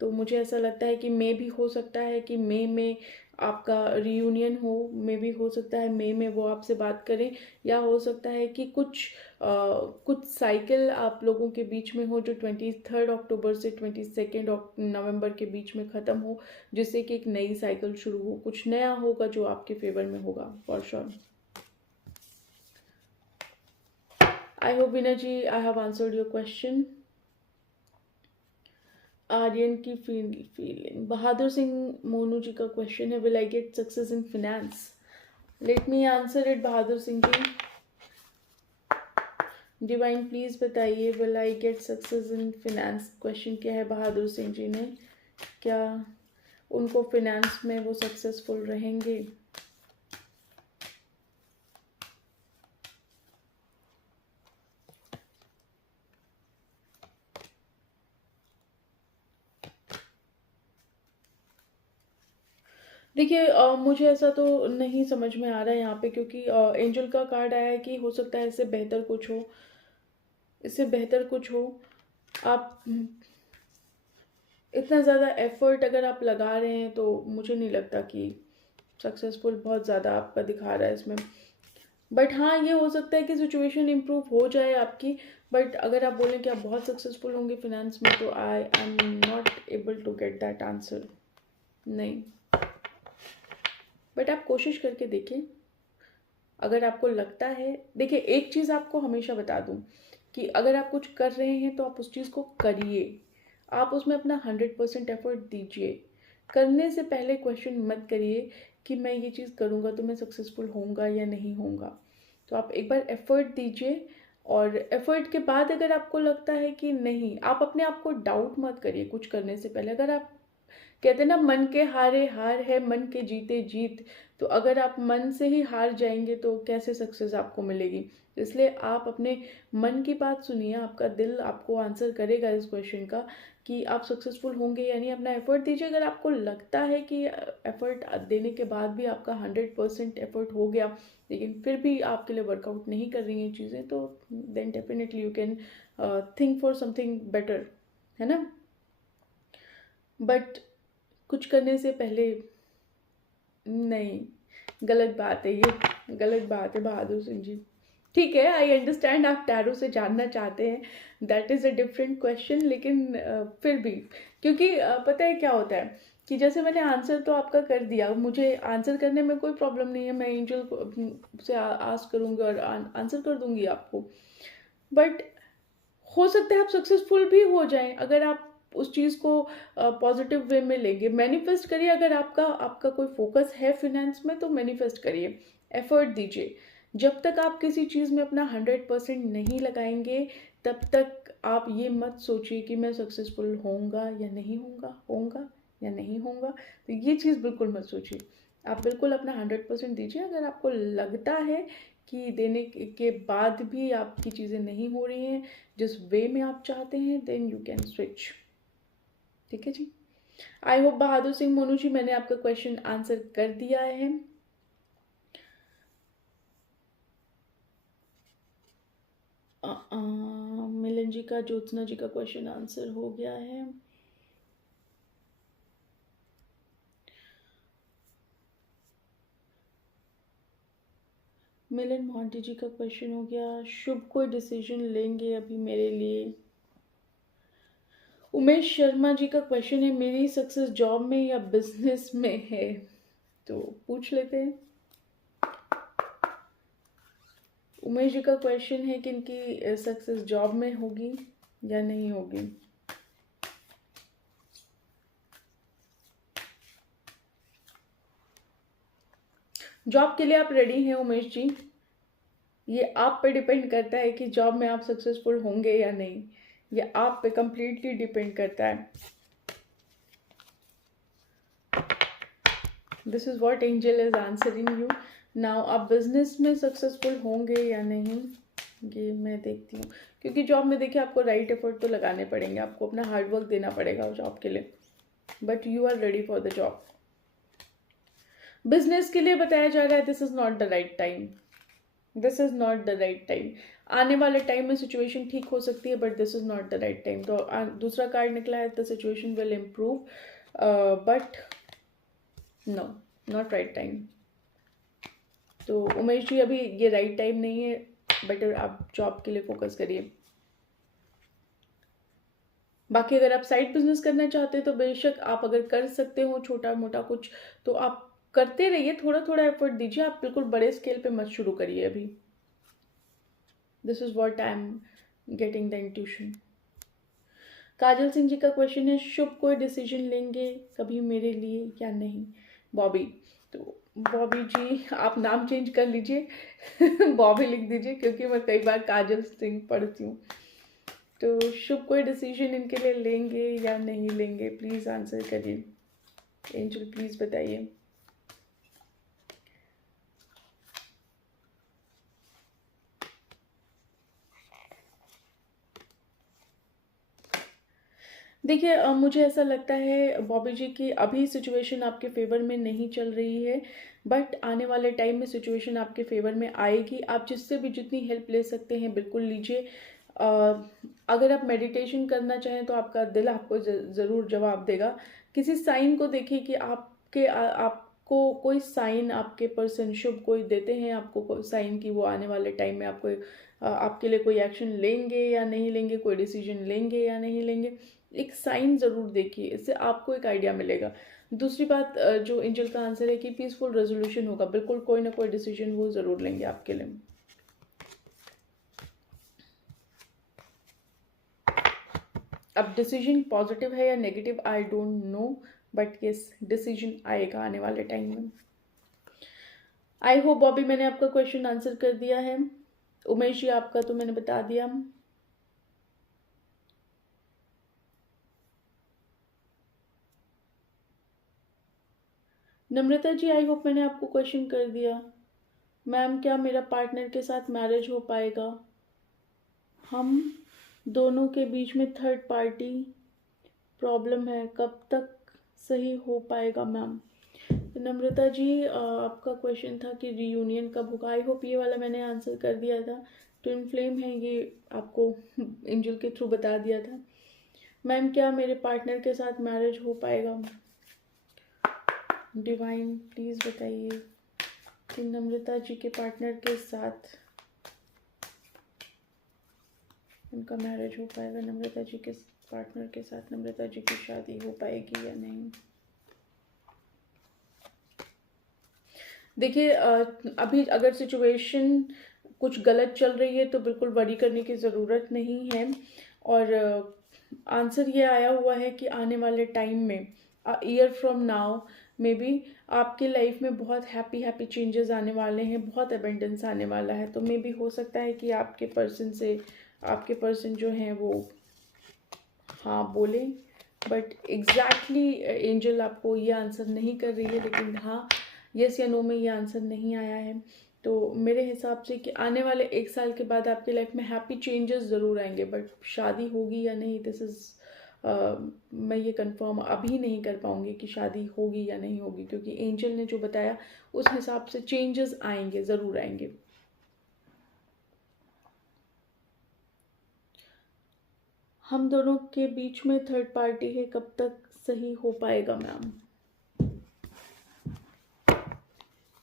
तो मुझे ऐसा लगता है कि मई भी हो सकता है कि मई में आपका रियूनियन हो, मे भी हो सकता है मई में वो आपसे बात करें, या हो सकता है कि कुछ साइकिल आप लोगों के बीच में हो जो 23 अक्टूबर से 22 नवंबर के बीच में ख़त्म हो, जिससे कि एक नई साइकिल शुरू हो, कुछ नया होगा जो आपके फेवर में होगा for sure. I hope Veena ji I have answered your question. Aryan की फीलिंग, बहादुर सिंह मोनू जी का क्वेश्चन है, will I get success in finance? Let me answer it Bahadur Singh ji. Divine please बताइए, will I get success in finance? Question क्या है बहादुर सिंह जी ने, क्या उनको फिनेंस में वो सक्सेसफुल रहेंगे? देखिए मुझे ऐसा तो नहीं समझ में आ रहा है यहाँ पे, क्योंकि एंजल का कार्ड आया है कि हो सकता है इससे बेहतर कुछ हो, इससे बेहतर कुछ हो। आप इतना ज़्यादा एफर्ट अगर आप लगा रहे हैं तो मुझे नहीं लगता कि सक्सेसफुल बहुत ज़्यादा आपका दिखा रहा है इसमें। बट हाँ, ये हो सकता है कि सिचुएशन इम्प्रूव हो जाए आपकी, बट अगर आप बोलें कि आप बहुत सक्सेसफुल होंगे फिनेंस में, तो I am not able to get that answer. नहीं, बट आप कोशिश करके देखिए। अगर आपको लगता है, देखिए एक चीज़ आपको हमेशा बता दूं कि अगर आप कुछ कर रहे हैं तो आप उस चीज़ को करिए, आप उसमें अपना 100% एफर्ट दीजिए। करने से पहले क्वेश्चन मत करिए कि मैं ये चीज़ करूँगा तो मैं सक्सेसफुल होऊंगा या नहीं होऊंगा। तो आप एक बार एफर्ट दीजिए, और एफर्ट के बाद अगर आपको लगता है कि नहीं, आप अपने आप को डाउट मत करिए कुछ करने से पहले। अगर आप कहते हैं ना, मन के हारे हार है, मन के जीते जीत, तो अगर आप मन से ही हार जाएंगे तो कैसे सक्सेस आपको मिलेगी? इसलिए आप अपने मन की बात सुनिए, आपका दिल आपको आंसर करेगा इस क्वेश्चन का कि आप सक्सेसफुल होंगे या नहीं। अपना एफर्ट दीजिए। अगर आपको लगता है कि एफर्ट देने के बाद भी आपका 100% एफर्ट हो गया, लेकिन फिर भी आपके लिए वर्कआउट नहीं कर रही हैं चीज़ें, तो then definitely you can think for something better, है ना। बट कुछ करने से पहले नहीं, गलत बात है, ये गलत बात है बहादुर सिंह जी। ठीक है, आई अंडरस्टैंड आप टैरो से जानना चाहते हैं, that is a different question, लेकिन फिर भी, क्योंकि पता है क्या होता है कि जैसे मैंने आंसर तो आपका कर दिया, मुझे आंसर करने में कोई प्रॉब्लम नहीं है, मैं एंजल से आस्क करूँगी और आंसर कर दूंगी आपको। बट हो सकता है आप सक्सेसफुल भी हो जाएं अगर आप उस चीज़ को पॉजिटिव वे में लेंगे। मैनिफेस्ट करिए, अगर आपका आपका कोई फोकस है फिनेंस में तो मैनिफेस्ट करिए, एफर्ट दीजिए। जब तक आप किसी चीज़ में अपना 100% नहीं लगाएंगे, तब तक आप ये मत सोचिए कि मैं सक्सेसफुल होऊंगा या नहीं होऊंगा, होऊंगा या नहीं होऊंगा। तो ये चीज़ बिल्कुल मत सोचिए, आप बिल्कुल अपना 100% दीजिए। अगर आपको लगता है कि देने के बाद भी आपकी चीज़ें नहीं हो रही हैं जिस वे में आप चाहते हैं, देन यू कैन स्विच। ठीक है जी। आई होप बहादुर सिंह मोनू जी मैंने आपका क्वेश्चन आंसर कर दिया है। मिलन जी का, ज्योत्सना जी का क्वेश्चन आंसर हो गया है। मिलन मोहंती जी का क्वेश्चन हो गया, शुभ कोई डिसीजन लेंगे अभी मेरे लिए? उमेश शर्मा जी का क्वेश्चन है, मेरी सक्सेस जॉब में या बिजनेस में है? तो पूछ लेते हैं। उमेश जी का क्वेश्चन है कि इनकी सक्सेस जॉब में होगी या नहीं होगी। जॉब के लिए आप रेडी हैं उमेश जी? ये आप पे डिपेंड करता है कि जॉब में आप सक्सेसफुल होंगे या नहीं। ये आप पे कंप्लीटली डिपेंड करता है। This is what angel is answering you now. आप बिजनेस में सक्सेसफुल होंगे या नहीं ये मैं देखती हूँ, क्योंकि जॉब में देखिए आपको राइट एफर्ट तो लगाने पड़ेंगे, आपको अपना हार्डवर्क देना पड़ेगा जॉब के लिए, but you are ready for the job. Business के लिए बताया जा रहा है this is not the right time, this is not the right time. आने वाले टाइम में सिचुएशन ठीक हो सकती है but this is not the right time. तो दूसरा कार्ड निकला है the situation will improve but no not right time. तो उमेश जी अभी ये राइट टाइम नहीं है, बेटर आप जॉब के लिए फोकस करिए। बाकी अगर आप साइड बिजनेस करना चाहते हैं तो बेशक आप अगर कर सकते हो छोटा मोटा कुछ तो आप करते रहिए, थोड़ा थोड़ा एफर्ट दीजिए, आप बिल्कुल बड़े स्केल पे मत शुरू करिए अभी। This is what I am getting the intuition. Kajal Singh ji का क्वेश्चन है शुभ कोई डिसीजन लेंगे कभी मेरे लिए या नहीं? बॉबी, तो बॉबी जी आप नाम चेंज कर लीजिए बॉबी लिख दीजिए, क्योंकि मैं कई बार काजल सिंह पढ़ती हूँ। तो शुभ कोई डिसीजन इनके लिए लेंगे या नहीं लेंगे, प्लीज आंसर करिए। एंजल प्लीज बताइए। देखिए मुझे ऐसा लगता है बॉबी जी की अभी सिचुएशन आपके फेवर में नहीं चल रही है, बट आने वाले टाइम में सिचुएशन आपके फेवर में आएगी। आप जिससे भी जितनी हेल्प ले सकते हैं बिल्कुल लीजिए। अगर आप मेडिटेशन करना चाहें तो आपका दिल आपको ज़रूर जवाब देगा। किसी साइन को देखिए कि आपको कोई साइन आपके पर्सन शुभ कोई देते हैं आपको कोई साइन कि वो आने वाले टाइम में आपको आपके लिए कोई एक्शन लेंगे या नहीं लेंगे, कोई डिसीजन लेंगे या नहीं लेंगे। एक साइन ज़रूर देखिए, इससे आपको एक आइडिया मिलेगा। दूसरी बात जो एंजल का आंसर है कि पीसफुल रेजोल्यूशन होगा, बिल्कुल कोई ना कोई डिसीजन वो ज़रूर लेंगे आपके लिए। अब डिसीजन पॉजिटिव है या negative I don't know, but yes decision आएगा आने वाले टाइम में। आई होप बॉबी मैंने आपका क्वेश्चन आंसर कर दिया है। उमेश जी आपका तो मैंने बता दिया। नम्रता जी आई होप मैंने आपको क्वेश्चन कर दिया। मैम क्या मेरा पार्टनर के साथ मैरिज हो पाएगा? हम दोनों के बीच में थर्ड पार्टी प्रॉब्लम है, कब तक सही हो पाएगा मैम? तो नम्रता जी आपका क्वेश्चन था कि रीयूनियन कब होगा। आई होप ये वाला मैंने आंसर कर दिया था। ट्विन फ्लेम है ये आपको एंजल के थ्रू बता दिया था। मैम क्या मेरे पार्टनर के साथ मैरिज हो पाएगा? डिवाइन प्लीज़ बताइए कि नम्रता जी के पार्टनर के साथ उनका मैरिज हो पाएगा, नम्रता जी के पार्टनर के साथ नम्रता जी की शादी हो पाएगी या नहीं। देखिए अभी अगर सिचुएशन कुछ गलत चल रही है तो बिल्कुल वरी करने की ज़रूरत नहीं है। और आंसर ये आया हुआ है कि आने वाले टाइम में year from now may be आपकी लाइफ में बहुत हैप्पी चेंजेस आने वाले हैं, बहुत अबेंडेंस आने वाला है। तो मे बी हो सकता है कि आपके पर्सन जो हैं वो हाँ बोले, बट एग्जैक्टली एंजल आपको ये आंसर नहीं कर रही है, लेकिन हाँ यस या नो में ये आंसर नहीं आया है। तो मेरे हिसाब से कि आने वाले 1 साल के बाद आपकी लाइफ में हैप्पी चेंजेस ज़रूर आएंगे, बट शादी होगी या नहीं दिस इज़ मैं ये कंफर्म अभी नहीं कर पाऊंगी कि शादी होगी या नहीं होगी, क्योंकि एंजल ने जो बताया उस हिसाब से चेंजेस आएंगे, ज़रूर आएंगे। हम दोनों के बीच में थर्ड पार्टी है, कब तक सही हो पाएगा मैम?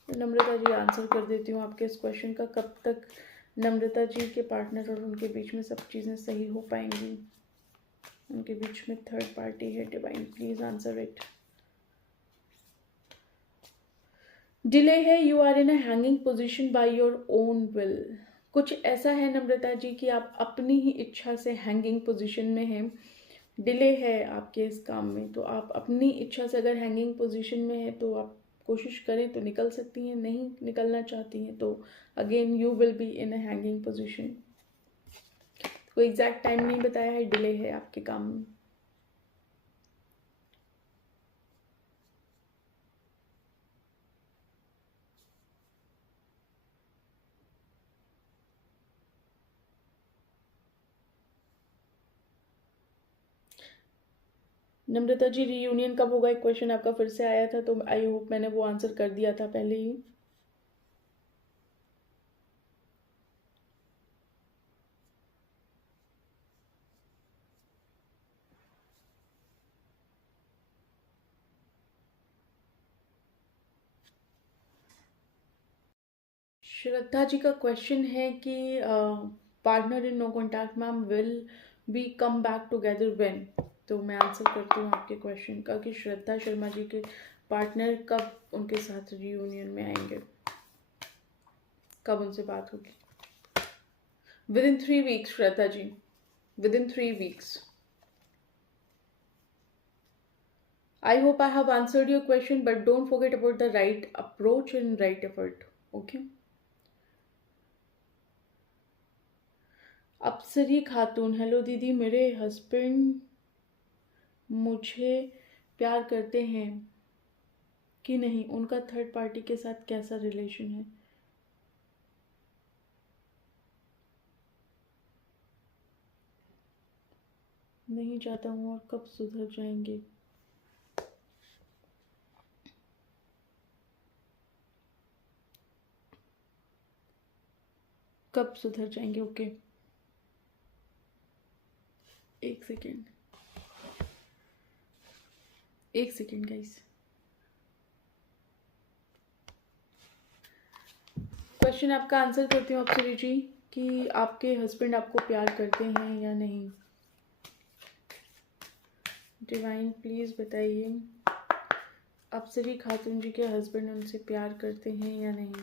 नम्रता जी आंसर कर देती हूँ आपके इस क्वेश्चन का, कब तक नम्रता जी के पार्टनर और उनके बीच में सब चीज़ें सही हो पाएंगी? उनके बीच में थर्ड पार्टी है, divine please answer it. Delay है, you are in a hanging position by your own will. कुछ ऐसा है नम्रता जी कि आप अपनी ही इच्छा से हैंगिंग पोजीशन में हैं, डिले है आपके इस काम में। तो आप अपनी इच्छा से अगर हैंगिंग पोजीशन में है तो आप कोशिश करें तो निकल सकती हैं, नहीं निकलना चाहती हैं तो again you will be in a hanging position. कोई एग्जैक्ट टाइम नहीं बताया है, डिले है आपके काम में। नम्रता जी, रीयूनियन कब होगा, एक क्वेश्चन आपका फिर से आया था, तो आई होप मैंने वो आंसर कर दिया था पहले ही। श्रद्धा जी का क्वेश्चन है कि partner in no contact ma'am will be come back together when. तो मैं आंसर करती हूँ आपके क्वेश्चन का कि श्रद्धा शर्मा जी के पार्टनर कब उनके साथ रियूनियन में आएंगे, कब उनसे बात होगी। Within 3 weeks Shraddha ji, within 3 weeks. I hope I have answered your question, but don't forget about the right approach and right effort. Okay. अप्सरी Khatoon, hello दीदी, मेरे हस्बैंड मुझे प्यार करते हैं कि नहीं, उनका थर्ड पार्टी के साथ कैसा रिलेशन है। नहीं चाहता हूँ, और कब सुधर जाएंगे। कब सुधर जाएंगे। ओके, एक सेकेंड गाइस। क्वेश्चन आपका आंसर करती हूँ अप्सरी जी कि आपके हस्बैंड आपको प्यार करते हैं या नहीं। डिवाइन प्लीज बताइए, अप्सरी खातून जी के हस्बैंड उनसे प्यार करते हैं या नहीं।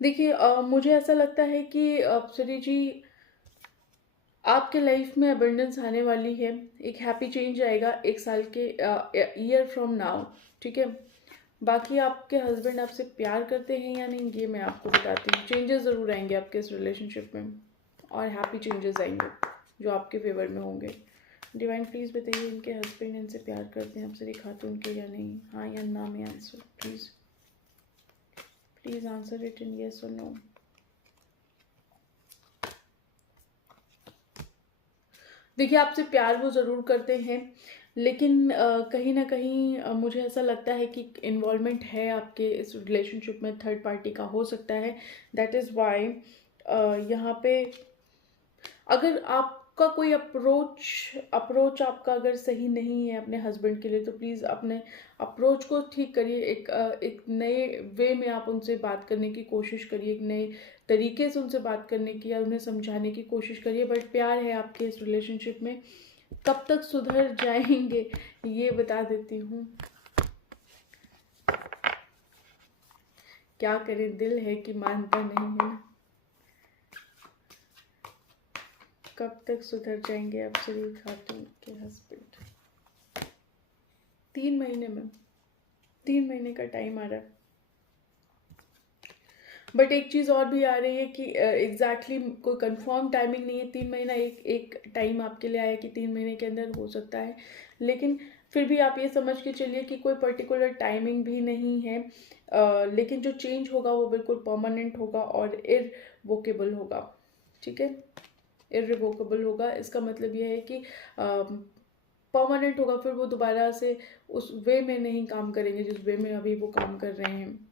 देखिए, मुझे ऐसा लगता है कि अप्सरी जी, आपके लाइफ में अबंडेंस आने वाली है, एक हैप्पी चेंज आएगा 1 साल के ईयर फ्रॉम नाउ, ठीक है। बाकी आपके हस्बैंड आपसे प्यार करते हैं या नहीं, ये मैं आपको बताती हूँ। चेंजेस ज़रूर आएंगे आपके इस रिलेशनशिप में, और हैप्पी चेंजेस आएंगे जो आपके फेवर में होंगे। डिवाइन प्लीज़ बताइए, इनके हस्बैंड इनसे प्यार करते हैं अप्सरी खातून के या नहीं। हाँ या ना में answer please answer it in yes और नो। देखिए, आपसे प्यार वो ज़रूर करते हैं, लेकिन कहीं ना कहीं मुझे ऐसा लगता है कि इन्वॉल्वमेंट है आपके इस रिलेशनशिप में, थर्ड पार्टी का हो सकता है। दैट इज़ वाई यहाँ पे अगर आपका कोई अप्रोच आपका अगर सही नहीं है अपने हस्बैंड के लिए, तो प्लीज़ अपने अप्रोच को ठीक करिए। एक नए वे में आप उनसे बात करने की कोशिश करिए, एक नए तरीके से उनसे बात करने की या उन्हें समझाने की कोशिश करिए। बट प्यार है आपके इस रिलेशनशिप में, कब तक सुधर जाएंगे ये बता देती हूँ। क्या करें, दिल है कि मानता नहीं है ना। कब तक सुधर जाएंगे अप्सरी खातून के हस्बैंड। 3 महीने में, 3 महीने का टाइम आ रहा है। बट एक चीज़ और भी आ रही है कि एग्जैक्टली कोई कंफर्म टाइमिंग नहीं है। 3 महीना एक टाइम आपके लिए आया कि 3 महीने के अंदर हो सकता है, लेकिन फिर भी आप ये समझ के चलिए कि कोई पर्टिकुलर टाइमिंग भी नहीं है। लेकिन जो चेंज होगा वो बिल्कुल परमानेंट होगा और इरवोकेबल होगा, ठीक है। इररिवोकेबल होगा, इसका मतलब यह है कि परमानेंट होगा। फिर वो दोबारा से उस वे में नहीं काम करेंगे जिस वे में अभी वो काम कर रहे हैं।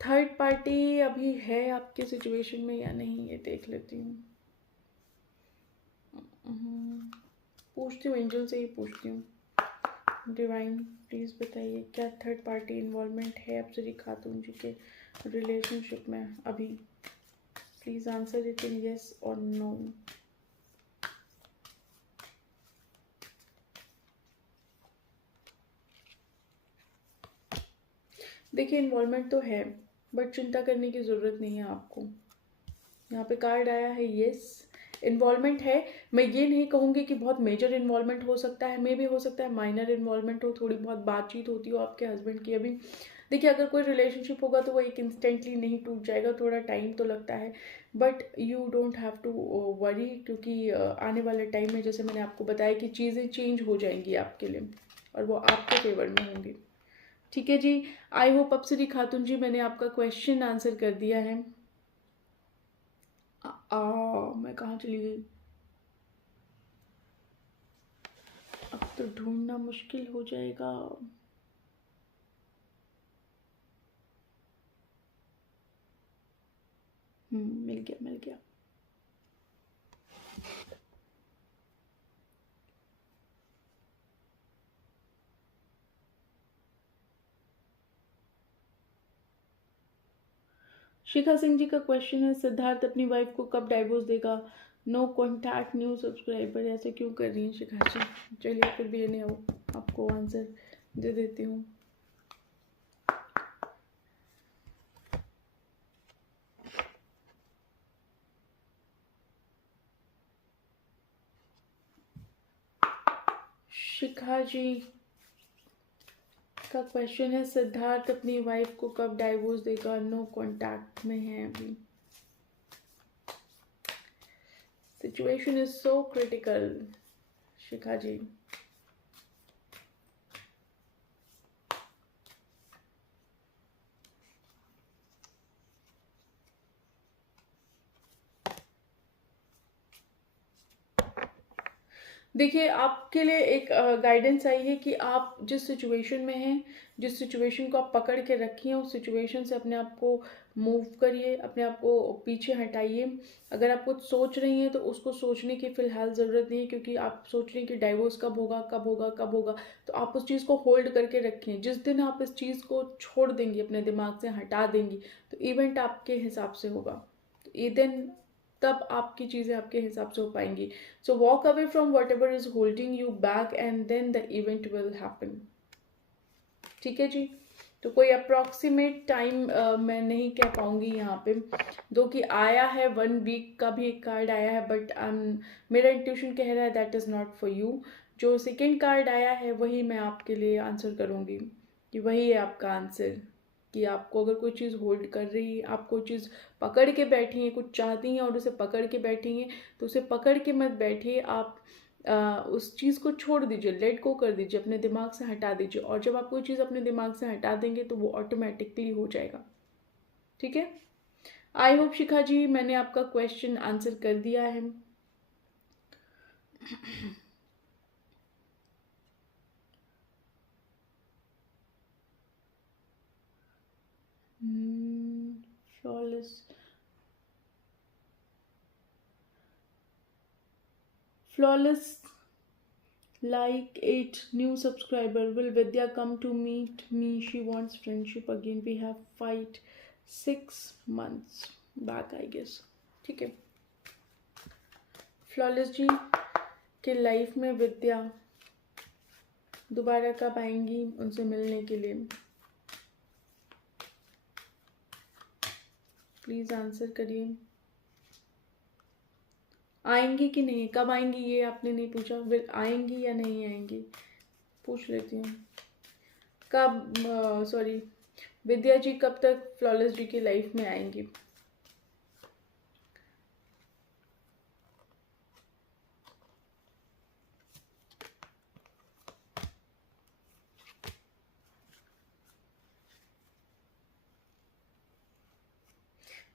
थर्ड पार्टी अभी है आपके सिचुएशन में या नहीं, ये देख लेती हूँ। पूछती हूँ, एंजल से ही पूछती हूँ। डिवाइन प्लीज़ बताइए, क्या थर्ड पार्टी इन्वॉल्वमेंट है अप्सरी खातून जी के रिलेशनशिप में अभी। Please answer it in yes और नो। देखिए, इन्वॉल्वमेंट तो है, बट चिंता करने की ज़रूरत नहीं है आपको। यहाँ पे कार्ड आया है येस इन्वॉल्वमेंट है। मैं ये नहीं कहूँगी कि बहुत मेजर इन्वॉल्वमेंट हो सकता है, मे भी हो सकता है माइनर इन्वॉल्वमेंट हो, थोड़ी बहुत बातचीत होती हो आपके हस्बैंड की अभी। देखिए, अगर कोई रिलेशनशिप होगा तो वो एक इंस्टेंटली नहीं टूट जाएगा, थोड़ा टाइम तो लगता है, but you don't have to worry, क्योंकि आने वाले टाइम में जैसे मैंने आपको बताया कि चीज़ें चेंज हो जाएंगी आपके लिए और वो आपके फेवर में होंगी। ठीक है जी, आई होप अप्सरी खातून जी मैंने आपका क्वेश्चन आंसर कर दिया है। मैं कहाँ चली गई, अब तो ढूंढना मुश्किल हो जाएगा। मिल गया मिल गया। शिखा सिंह जी का क्वेश्चन है, सिद्धार्थ अपनी वाइफ को कब डाइवोर्स देगा? नो कॉन्टैक्ट न्यू सब्सक्राइबर, ऐसे क्यों कर रही हैं शिखा जी? चलिए फिर भी नहीं आपको आंसर दे देती हूँ। शिखा जी का क्वेश्चन है, सिद्धार्थ अपनी वाइफ को कब डाइवोर्स देगा? नो कॉन्टैक्ट में है अभी। सिचुएशन इज सो क्रिटिकल शिखा जी। देखिए, आपके लिए एक गाइडेंस आई है कि आप जिस सिचुएशन में हैं, जिस सिचुएशन को आप पकड़ के रखिए, उस सिचुएशन से अपने आप को मूव करिए, अपने आप को पीछे हटाइए। अगर आप कुछ सोच रही हैं तो उसको सोचने की फ़िलहाल ज़रूरत नहीं है, क्योंकि आप सोच रही हैं कि डाइवोर्स कब होगा कब होगा कब होगा, तो आप उस चीज़ को होल्ड करके रखें। जिस दिन आप इस चीज़ को छोड़ देंगी, अपने दिमाग से हटा देंगी, तो इवेंट आपके हिसाब से होगा। तो ये दिन तब आपकी चीज़ें आपके हिसाब से हो पाएंगी। So walk away from whatever is holding you back and then the event will happen. ठीक है जी, तो कोई अप्रॉक्सीमेट टाइम मैं नहीं कह पाऊंगी यहाँ पे। दो कि आया है 1 वीक का भी एक कार्ड आया है, बट मेरा इंट्यूशन कह रहा है that is not for you. जो सेकेंड कार्ड आया है वही मैं आपके लिए आंसर करूँगी, कि वही है आपका आंसर। कि आपको अगर कोई चीज़ होल्ड कर रही है, आप कोई चीज़ पकड़ के बैठी हैं, कुछ चाहती हैं और उसे पकड़ के बैठी हैं, तो उसे पकड़ के मत बैठिए। आप उस चीज़ को छोड़ दीजिए, लेट गो कर दीजिए, अपने दिमाग से हटा दीजिए। और जब आप कोई चीज़ अपने दिमाग से हटा देंगे तो वो ऑटोमेटिकली हो जाएगा। ठीक है, आई होप शिखा जी मैंने आपका क्वेश्चन आंसर कर दिया है। Flawless flawless like 8 new subscriber. Will Vidya come to meet me? She wants friendship again. We have fight 6 months back I guess. ठीक है, फ्लॉलेस जी के लाइफ में विद्या दोबारा कब आएंगी उनसे मिलने के लिए? प्लीज आंसर करिए, आएंगी कि नहीं? कब आएंगी ये आपने नहीं पूछा, आएंगी या नहीं आएंगी पूछ लेती हूँ। कब, सॉरी, विद्या जी कब तक फ्लॉलेस जी की लाइफ में आएंगी?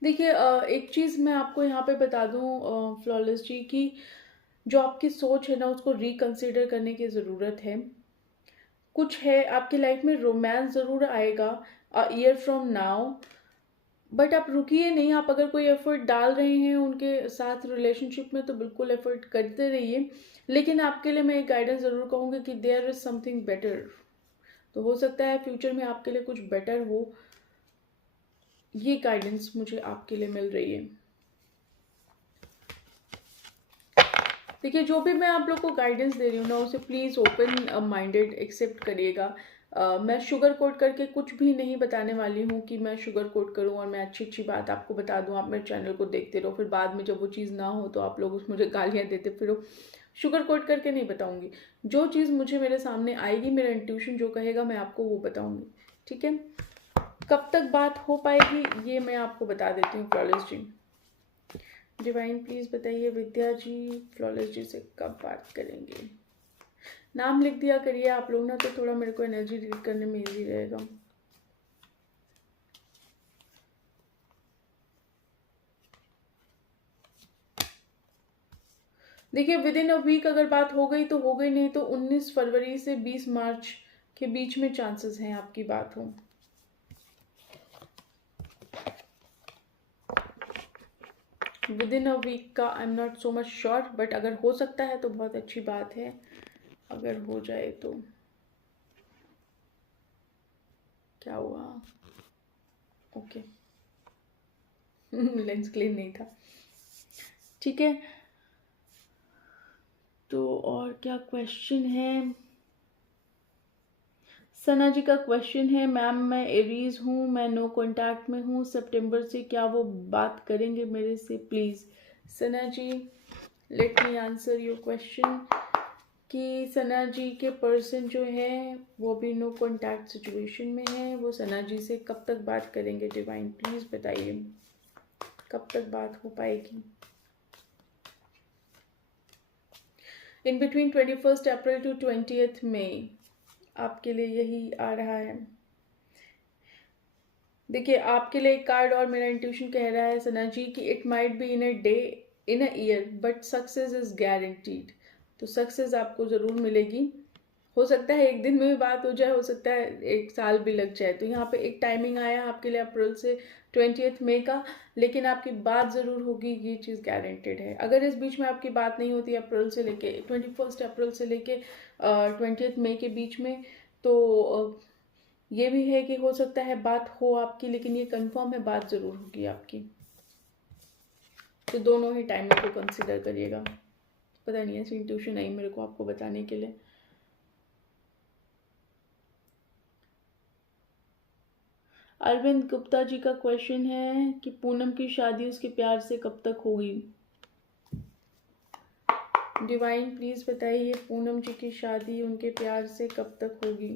देखिए, एक चीज़ मैं आपको यहाँ पे बता दूँ फ्लॉलेस जी की, जो आपकी सोच है ना उसको रिकंसिडर करने की ज़रूरत है। कुछ है आपकी लाइफ में, रोमांस ज़रूर आएगा ईयर फ्रॉम नाउ, बट आप रुकिए नहीं। आप अगर कोई एफर्ट डाल रहे हैं उनके साथ रिलेशनशिप में तो बिल्कुल एफर्ट करते रहिए, लेकिन आपके लिए मैं एक गाइडेंस ज़रूर कहूँगी कि देयर इज़ समथिंग बेटर। तो हो सकता है फ्यूचर में आपके लिए कुछ बेटर हो, ये गाइडेंस मुझे आपके लिए मिल रही है। देखिए, जो भी मैं आप लोग को गाइडेंस दे रही हूँ ना उसे प्लीज़ ओपन माइंडेड एक्सेप्ट करिएगा। मैं शुगर कोट करके कुछ भी नहीं बताने वाली हूँ कि मैं शुगर कोट करूँ और मैं अच्छी अच्छी बात आपको बता दूँ, आप मेरे चैनल को देखते रहो, फिर बाद में जब वो चीज़ ना हो तो आप लोग उस मुझे गालियाँ देते फिरो। शुगर कोट करके नहीं बताऊँगी, जो चीज़ मुझे मेरे सामने आएगी, मेरा इंट्यूशन जो कहेगा मैं आपको वो बताऊँगी, ठीक है। कब तक बात हो पाएगी ये मैं आपको बता देती हूँ। फ्लॉलेस जी, डिवाइन प्लीज़ बताइए विद्या जी फ्लॉलेस जी से कब बात करेंगे। नाम लिख दिया करिए आप लोग ना, तो थोड़ा मेरे को एनर्जी रीड करने में इजी रहेगा। देखिए विद इन अ वीक अगर बात हो गई तो हो गई, नहीं तो 19 फरवरी से 20 मार्च के बीच में चांसेस हैं आपकी बात हो। विद इन अ वीक का आई am not so much sure, but अगर हो सकता है तो बहुत अच्छी बात है, अगर हो जाए तो। क्या हुआ? ओके लेंस क्लीन नहीं था, ठीक है। तो और क्या क्वेश्चन है? सना जी का क्वेश्चन है, मैम मैं एरीज हूँ, मैं नो कांटेक्ट में हूँ सितंबर से, क्या वो बात करेंगे मेरे से please? Sana ji let me answer your question कि सना जी के पर्सन जो है वो भी नो कांटेक्ट सिचुएशन में है, वो सना जी से कब तक बात करेंगे? डिवाइन प्लीज़ बताइए कब तक बात हो पाएगी। इन बिटवीन 21 अप्रैल टू 20 मई आपके लिए यही आ रहा है। देखिए आपके लिए एक कार्ड और मेरा इंट्यूशन कह रहा है सना जी कि it might be in a day, in a year, but success is guaranteed. तो सक्सेस आपको ज़रूर मिलेगी। हो सकता है एक दिन में भी बात हो जाए, हो सकता है एक साल भी लग जाए। तो यहाँ पे एक टाइमिंग आया आपके लिए अप्रैल से 20 मई का, लेकिन आपकी बात ज़रूर होगी, ये चीज़ गारंटेड है। अगर इस बीच में आपकी बात नहीं होती अप्रैल से लेके 21 अप्रैल से लेके 20 मई के बीच में, तो ये भी है कि हो सकता है बात हो आपकी, लेकिन ये कंफर्म है बात ज़रूर होगी आपकी। तो दोनों ही टाइमिंग को कंसिडर करिएगा। पता नहीं ऐसी इंट्यूशन आई मेरे को आपको बताने के लिए। अरविंद गुप्ता जी का क्वेश्चन है कि पूनम की शादी उसके प्यार से कब तक होगी? डिवाइन प्लीज बताइए पूनम जी की शादी उनके प्यार से कब तक होगी?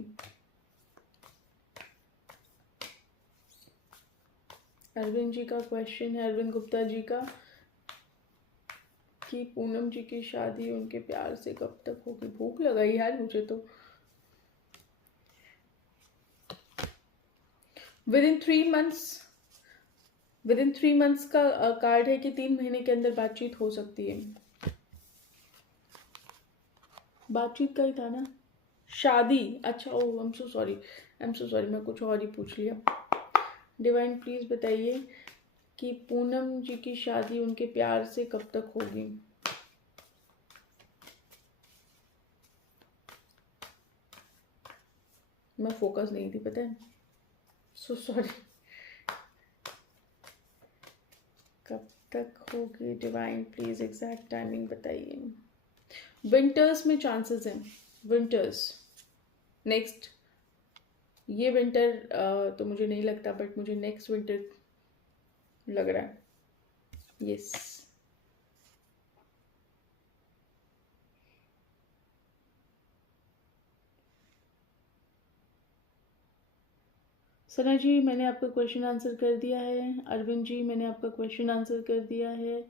अरविंद जी का क्वेश्चन है, अरविंद गुप्ता जी का, कि पूनम जी की शादी उनके प्यार से कब तक होगी। भूख लगाई यार मुझे तो। With in 3 months, within 3 months का कार्ड है कि 3 महीने के अंदर बातचीत हो सकती है। बातचीत का ही था ना, शादी। अच्छा oh I am so sorry, I am so sorry, मैं कुछ और ही पूछ लिया। डिवाइन प्लीज बताइए कि पूनम जी की शादी उनके प्यार से कब तक होगी? मैं फोकस नहीं थी पता है, सो सॉरी। कब तक होगी? डिवाइन प्लीज एग्जैक्ट टाइमिंग बताइए। विंटर्स में चांसेस हैं, विंटर्स नेक्स्ट, ये विंटर तो मुझे नहीं लगता, बट मुझे नेक्स्ट विंटर लग रहा है। यस सना जी मैंने आपका क्वेश्चन आंसर कर दिया है। अरविंद जी मैंने आपका क्वेश्चन आंसर कर दिया है।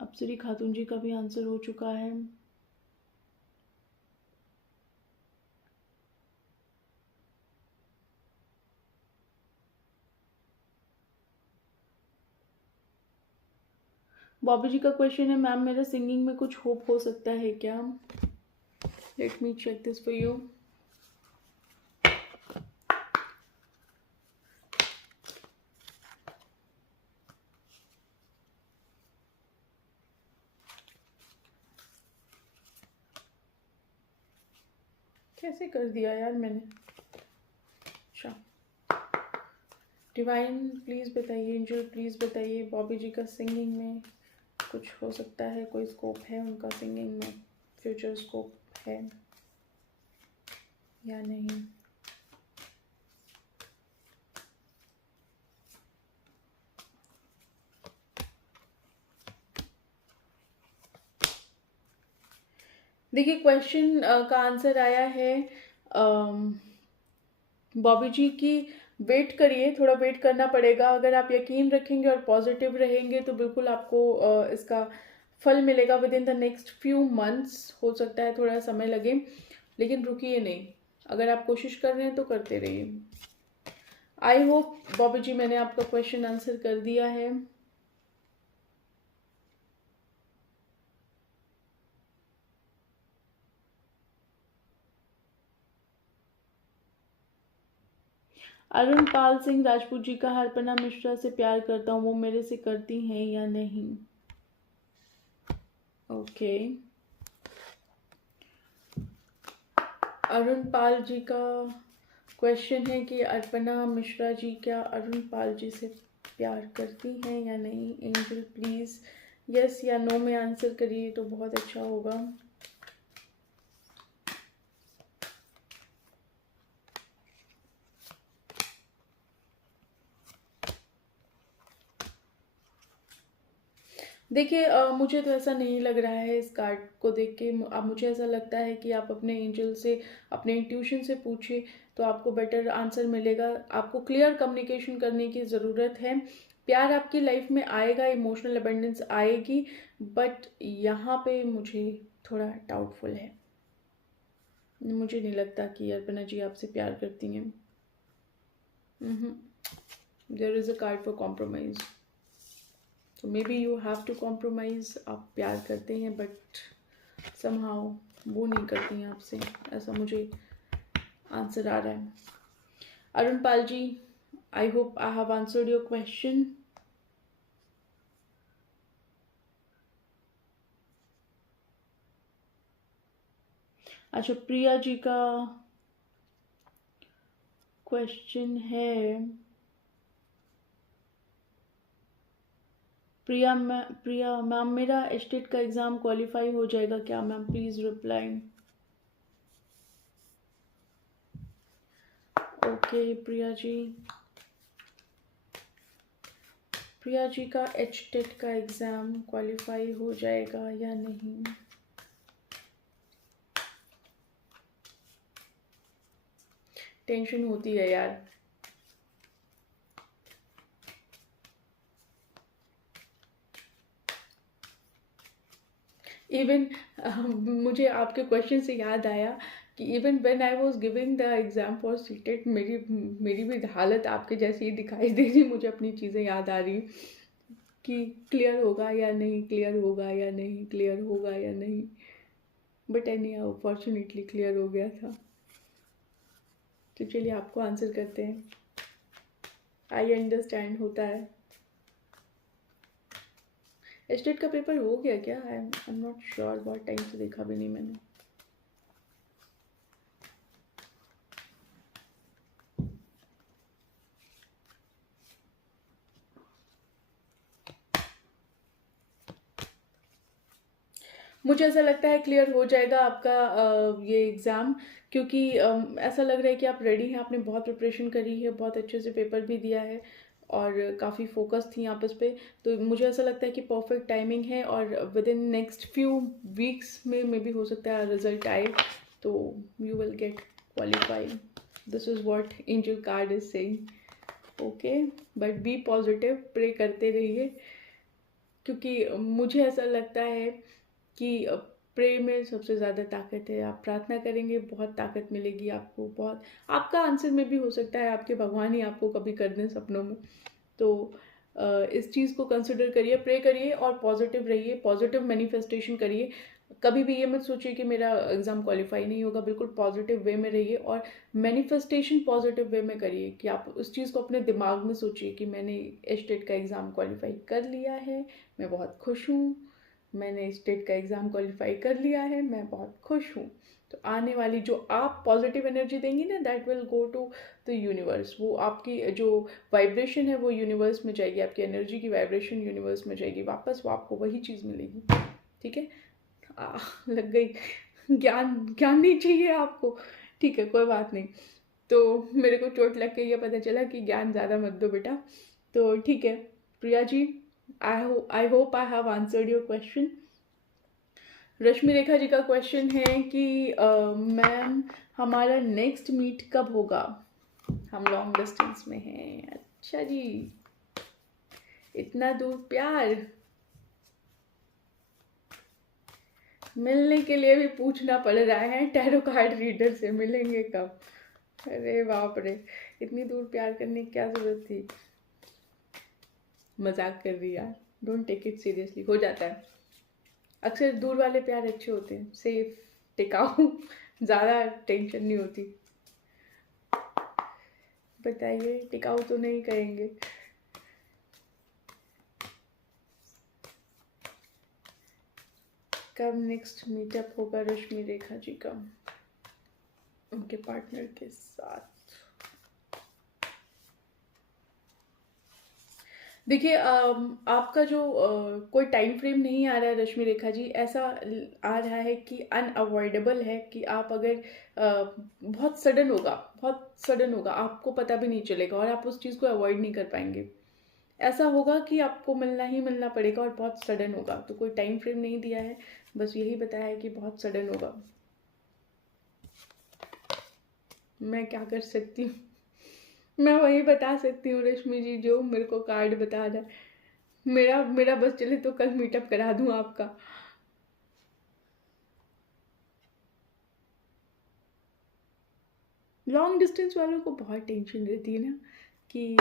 अप्सरी खातून जी का भी आंसर हो चुका है। बॉबी जी का क्वेश्चन है, मैम मेरा सिंगिंग में कुछ होप हो सकता है क्या? Let me check this for you. कैसे कैसे कर दिया यार मैंने। अच्छा, डिवाइन प्लीज़ बताइए, एंजल प्लीज़ बताइए, बॉबी जी का सिंगिंग में कुछ हो सकता है, कोई स्कोप है उनका सिंगिंग में, फ्यूचर स्कोप है या नहीं। देखिए क्वेश्चन का आंसर आया है बॉबी जी की वेट करिए, थोड़ा वेट करना पड़ेगा। अगर आप यकीन रखेंगे और पॉजिटिव रहेंगे तो बिल्कुल आपको इसका फल मिलेगा with in the next few months. हो सकता है थोड़ा समय लगे, लेकिन रुकिए नहीं, अगर आप कोशिश कर रहे हैं तो करते रहिए। आई होप बॉबी जी मैंने आपका क्वेश्चन आंसर कर दिया है। अरुण पाल सिंह राजपूत जी का अर्पणा मिश्रा से प्यार करता हूँ, वो मेरे से करती हैं या नहीं। ओके अरुण पाल जी का क्वेश्चन है कि अर्पणा मिश्रा जी क्या अरुण पाल जी से प्यार करती हैं या नहीं। एंजल प्लीज़ यस या नो में आंसर करिए तो बहुत अच्छा होगा। देखिए मुझे तो ऐसा नहीं लग रहा है इस कार्ड को देख के। अब मुझे ऐसा लगता है कि आप अपने एंजल से, अपने इंट्यूशन से पूछिए तो आपको बेटर आंसर मिलेगा। आपको क्लियर कम्युनिकेशन करने की ज़रूरत है। प्यार आपकी लाइफ में आएगा, इमोशनल अबेंडेंस आएगी, बट यहाँ पे मुझे थोड़ा डाउटफुल है। मुझे नहीं लगता कि अर्पणा जी आपसे प्यार करती हैं। There is a card for compromise, तो maybe you have to compromise. आप प्यार करते हैं बट समहाउ वो नहीं करती हैं आपसे, ऐसा मुझे आंसर आ रहा है। Arun Pal ji, I hope I have answered your question. अच्छा, प्रिया जी का क्वेश्चन है, प्रिया मैम मेरा एस्टेट का एग्ज़ाम क्वालिफाई हो जाएगा क्या ma'am, please reply. Okay Priya ji का एचटेट का एग्ज़ाम क्वालिफाई हो जाएगा या नहीं। टेंशन होती है यार। इवन मुझे आपके क्वेश्चन से याद आया कि even when I was giving the exam for CTET, मेरी भी हालत आपके जैसी ही दिखाई दे रही। मुझे अपनी चीज़ें याद आ रही कि क्लियर होगा या नहीं, क्लियर होगा या नहीं, क्लियर होगा या नहीं, but any how fortunately clear हो गया था। तो चलिए आपको आंसर करते हैं। आई अंडरस्टैंड, होता है। एस्टेट का पेपर हो गया क्या? आई एम नॉट श्योर, बहुत टाइम से देखा भी नहीं मैंने। मुझे ऐसा लगता है क्लियर हो जाएगा आपका ये एग्ज़ाम, क्योंकि ऐसा लग रहा है कि आप रेडी हैं, आपने बहुत प्रिपरेशन करी है, बहुत अच्छे से पेपर भी दिया है और काफ़ी फोकस थी आप इस पे। तो मुझे ऐसा लगता है कि परफेक्ट टाइमिंग है और within next few weeks में मे भी हो सकता है रिजल्ट आए, तो you will get qualify. This is what angel card is saying. Okay, but be positive, pray करते रहिए, क्योंकि मुझे ऐसा लगता है कि प्रे में सबसे ज़्यादा ताकत है। आप प्रार्थना करेंगे, बहुत ताकत मिलेगी आपको, बहुत। आपका आंसर में भी हो सकता है आपके भगवान ही आपको कभी कर दें सपनों में। तो इस चीज़ को कंसिडर करिए, प्रे करिए और पॉजिटिव रहिए, पॉजिटिव मैनिफेस्टेशन करिए। कभी भी ये मत सोचिए कि मेरा एग्ज़ाम क्वालिफाई नहीं होगा, बिल्कुल पॉजिटिव वे में रहिए और मैनिफेस्टेशन पॉजिटिव वे में करिए कि आप उस चीज़ को अपने दिमाग में सोचिए कि मैंने एस्टेट का एग्ज़ाम क्वालिफाई कर लिया है, मैं बहुत खुश हूँ। मैंने स्टेट का एग्ज़ाम क्वालिफाई कर लिया है, मैं बहुत खुश हूँ। तो आने वाली जो आप पॉजिटिव एनर्जी देंगी ना, that will go to the universe. वो आपकी जो वाइब्रेशन है वो यूनिवर्स में जाएगी, आपकी एनर्जी की वाइब्रेशन यूनिवर्स में जाएगी, वापस वो आपको वही चीज़ मिलेगी। ठीक है, लग गई। ज्ञान ज्ञान नहीं चाहिए आपको, ठीक है, कोई बात नहीं। तो मेरे को चोट लग के ये पता चला कि ज्ञान ज़्यादा मत दो बेटा। तो ठीक है Priya ji, I hope I have answered your question. Rashmi Rekha ji का क्वेश्चन है कि मैम हमारा नेक्स्ट मीट कब होगा? हम लॉन्ग डिस्टेंस में हैं। अच्छा जी, इतना दूर प्यार, मिलने के लिए भी पूछना पड़ रहा है टैरो कार्ड रीडर से, मिलेंगे कब? अरे बाप रे, इतनी दूर प्यार करने की क्या जरूरत थी? मजाक कर रही यार, डोंट टेक इट सीरियसली। हो जाता है अक्सर, दूर वाले प्यार अच्छे होते हैं, सेफ, टिकाऊ, ज़्यादा टेंशन नहीं होती। बताइए, टिकाऊ तो नहीं कहेंगे। कब नेक्स्ट मीटअप होगा रश्मि रेखा जी का उनके पार्टनर के साथ? देखिए आपका जो कोई टाइम फ्रेम नहीं आ रहा है रश्मि रेखा जी, ऐसा आ रहा है कि अनअवॉइडेबल है कि आप अगर बहुत सडन होगा, बहुत सडन होगा, आपको पता भी नहीं चलेगा और आप उस चीज़ को अवॉइड नहीं कर पाएंगे। ऐसा होगा कि आपको मिलना ही मिलना पड़ेगा और बहुत सडन होगा। तो कोई टाइम फ्रेम नहीं दिया है, बस यही बताया है कि बहुत सडन होगा। मैं क्या कर सकती हूँ? मैं वही बता सकती हूँ रश्मि जी जो मेरे को कार्ड बता रहा है। मेरा मेरा बस चले तो कल मीटअप करा दूँ आपका। लॉन्ग डिस्टेंस वालों को बहुत टेंशन रहती है ना कि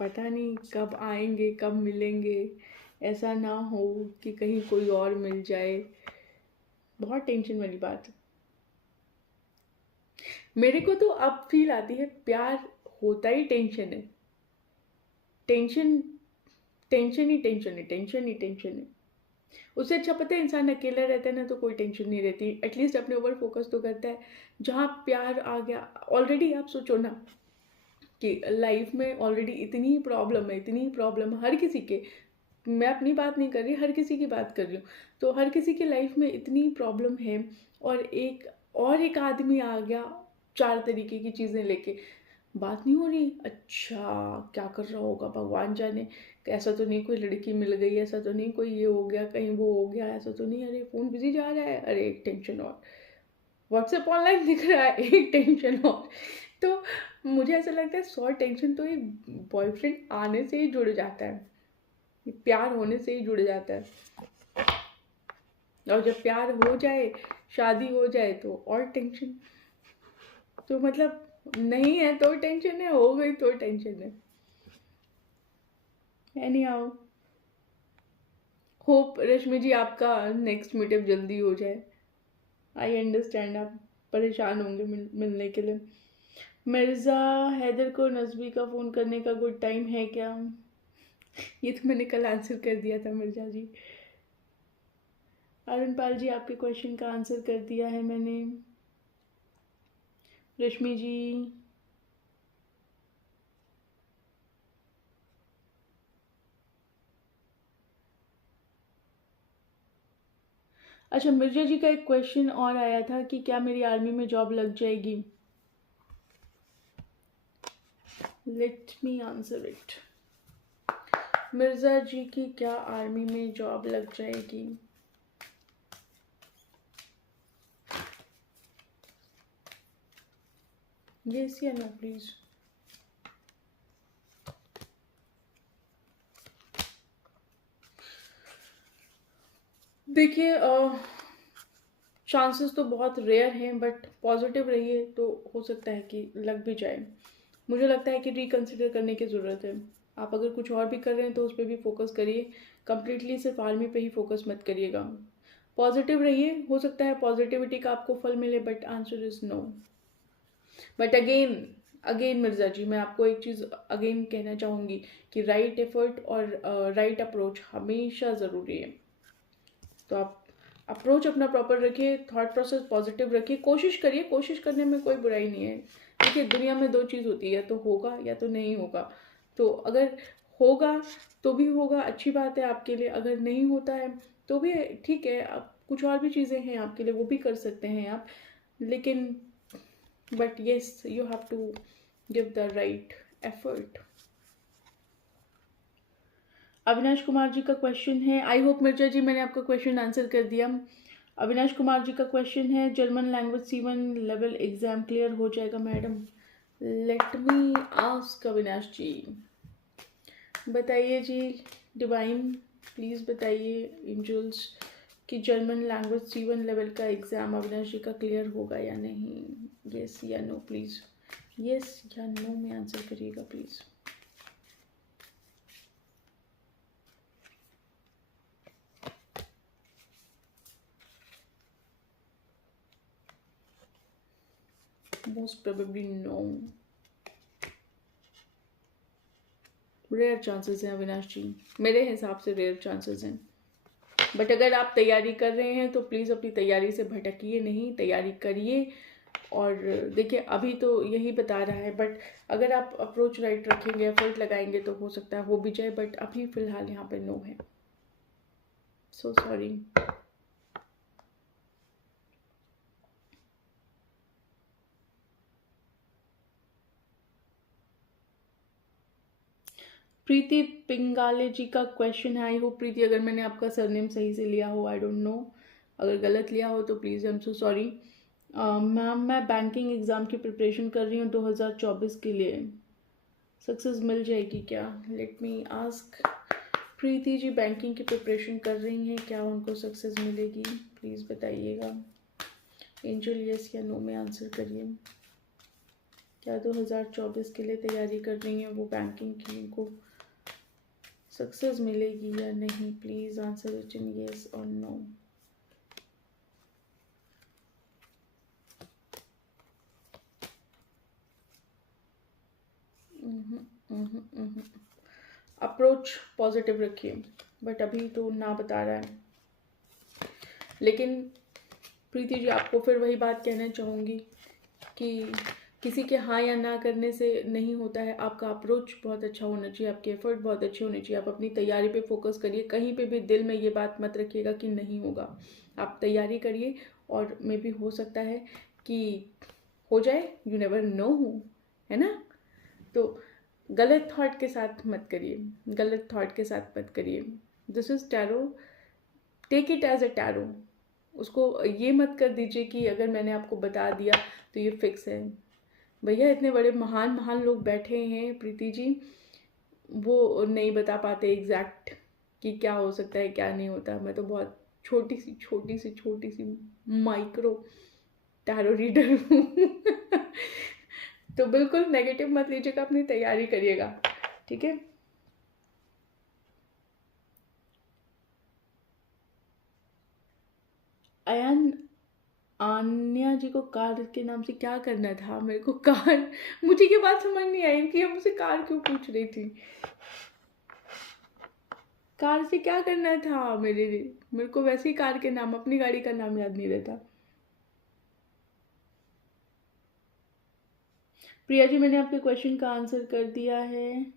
पता नहीं कब आएंगे, कब मिलेंगे, ऐसा ना हो कि कहीं कोई और मिल जाए। बहुत टेंशन वाली बात है। मेरे को तो अब फील आती है प्यार होता ही टेंशन है। टेंशन, टेंशन ही टेंशन है, टेंशन ही टेंशन है। उससे अच्छा पता है इंसान अकेला रहता है ना तो कोई टेंशन नहीं रहती, एटलीस्ट अपने ऊपर फोकस तो करता है। जहाँ प्यार आ गया, ऑलरेडी आप सोचो ना कि लाइफ में ऑलरेडी इतनी प्रॉब्लम है, इतनी प्रॉब्लम हर किसी के, मैं अपनी बात नहीं कर रही, हर किसी की बात कर रही हूँ। तो हर किसी की लाइफ में इतनी प्रॉब्लम है और एक आदमी आ गया 4 तरीके की चीज़ें लेके, बात नहीं हो रही। अच्छा क्या कर रहा होगा भगवान जाने, ऐसा तो नहीं कोई लड़की मिल गई, ऐसा तो नहीं कोई ये हो गया, कहीं वो हो गया, ऐसा तो नहीं, अरे फ़ोन बिजी जा रहा है, अरे एक टेंशन और, व्हाट्सएप ऑनलाइन दिख रहा है, एक टेंशन और। तो मुझे ऐसा लगता है 100 टेंशन तो एक बॉयफ्रेंड आने से ही जुड़ जाता है, प्यार होने से ही जुड़ जाता है। और जब प्यार हो जाए, शादी हो जाए तो और टेंशन। तो मतलब नहीं है तो टेंशन है, हो गई तो टेंशन है। एनी हाउ, होप रश्मि जी आपका नेक्स्ट मीटअप जल्दी हो जाए। आई अंडरस्टैंड, आप परेशान होंगे मिलने के लिए। मिर्ज़ा हैदर को नज़बी का फ़ोन करने का गुड टाइम है क्या? ये तो मैंने कल आंसर कर दिया था मिर्ज़ा जी। अरुण पाल जी आपके क्वेश्चन का आंसर कर दिया है मैंने। रश्मि जी, अच्छा मिर्जा जी का एक क्वेश्चन और आया था कि क्या मेरी आर्मी में जॉब लग जाएगी? Let me answer it. Mirza ji की क्या आर्मी में जॉब लग जाएगी? यस या नो प्लीज। देखिए चांसेस तो बहुत रेयर हैं, बट पॉजिटिव रहिए तो हो सकता है कि लग भी जाए। मुझे लगता है कि रिकंसिडर करने की ज़रूरत है। आप अगर कुछ और भी कर रहे हैं तो उस पर भी फोकस करिए, कंप्लीटली सिर्फ आर्मी पे ही फोकस मत करिएगा। पॉजिटिव रहिए, हो सकता है पॉजिटिविटी का आपको फल मिले, but answer is no. But again again Mirza ji, मैं आपको एक चीज़ अगेन कहना चाहूँगी कि राइट एफर्ट और राइट अप्रोच हमेशा ज़रूरी है। तो आप अप्रोच अपना प्रॉपर रखिए, थॉट प्रोसेस पॉजिटिव रखिए, कोशिश करिए, कोशिश करने में कोई बुराई नहीं है। देखिए दुनिया में दो चीज़ होती है, तो होगा या तो नहीं होगा। तो अगर होगा तो भी होगा, अच्छी बात है आपके लिए। अगर नहीं होता है तो भी ठीक है, आप कुछ और भी चीज़ें हैं आपके लिए, वो भी कर सकते हैं आप। लेकिन but yes, you have to give the right effort. Avinash Kumar ji का क्वेश्चन है, आई होप मिर्जा जी मैंने आपका क्वेश्चन आंसर कर दिया। अविनाश कुमार जी का क्वेश्चन है, German language C1 level exam clear हो जाएगा madam? Let me ask Avinash ji, बताइए जी। डिवाइन प्लीज़ बताइए, एंजल्स, कि जर्मन लैंग्वेज C1 लेवल का एग्ज़ाम अविनाश जी का क्लियर होगा या नहीं? येस या नो प्लीज़, येस या नो में आंसर करिएगा please. Most probably no, rare chances हैं अविनाश जी, मेरे हिसाब से रेयर चांसेस हैं। बट अगर आप तैयारी कर रहे हैं तो प्लीज़ अपनी तैयारी से भटकिए नहीं, तैयारी करिए। और देखिए अभी तो यही बता रहा है, बट अगर आप अप्रोच राइट रखेंगे, एफर्ट लगाएंगे तो हो सकता है हो भी जाए। बट अभी फ़िलहाल यहाँ पे नो है, सो सॉरी। प्रीति पिंगाले जी का क्वेश्चन है, आई होप प्रीति अगर मैंने आपका सरनेम सही से लिया हो, आई डोंट नो, अगर गलत लिया हो तो please I am so sorry. Ma'am मैं बैंकिंग एग्ज़ाम की प्रिपरेशन कर रही हूँ 2024 के लिए, सक्सेस मिल जाएगी क्या? Let me ask. Preeti ji banking की प्रिपरेशन कर रही हैं, क्या उनको सक्सेस मिलेगी? प्लीज़ बताइएगा। एंजल यस या नो में आंसर करिए। क्या 2024 के लिए तैयारी कर रही हैं वो बैंकिंग की, उनको सक्सेस मिलेगी या नहीं? Please answer it in yes और नो। अप्रोच पॉजिटिव रखिए, बट अभी तो ना बता रहा है। लेकिन प्रीति जी आपको फिर वही बात कहना चाहूँगी कि किसी के हाँ या ना करने से नहीं होता है। आपका अप्रोच बहुत अच्छा होना चाहिए, आपके एफर्ट बहुत अच्छे होने चाहिए। आप अपनी तैयारी पे फोकस करिए, कहीं पे भी दिल में ये बात मत रखिएगा कि नहीं होगा। आप तैयारी करिए और मे भी हो सकता है कि हो जाए, यू नेवर नो, है ना? तो गलत थॉट के साथ मत करिए, गलत थॉट के साथ मत करिए। This is tarot, take it as a tarot. उसको ये मत कर दीजिए कि अगर मैंने आपको बता दिया तो ये फिक्स है। भैया इतने बड़े महान महान लोग बैठे हैं प्रीति जी, वो नहीं बता पाते एग्जैक्ट कि क्या हो सकता है क्या नहीं होता। मैं तो बहुत छोटी सी माइक्रो टैरो रीडर हूँ। तो बिल्कुल नेगेटिव मत लीजिएगा, अपनी तैयारी करिएगा, ठीक है? अयन आन्या जी को कार के नाम से क्या करना था? मेरे को कार, मुझे ये बात समझ नहीं आई कि हम मुझसे कार क्यों पूछ रही थी। कार से क्या करना था मेरे लिए? मेरे को वैसे ही कार के नाम, अपनी गाड़ी का नाम याद नहीं रहता। प्रिया जी मैंने आपके क्वेश्चन का आंसर कर दिया है।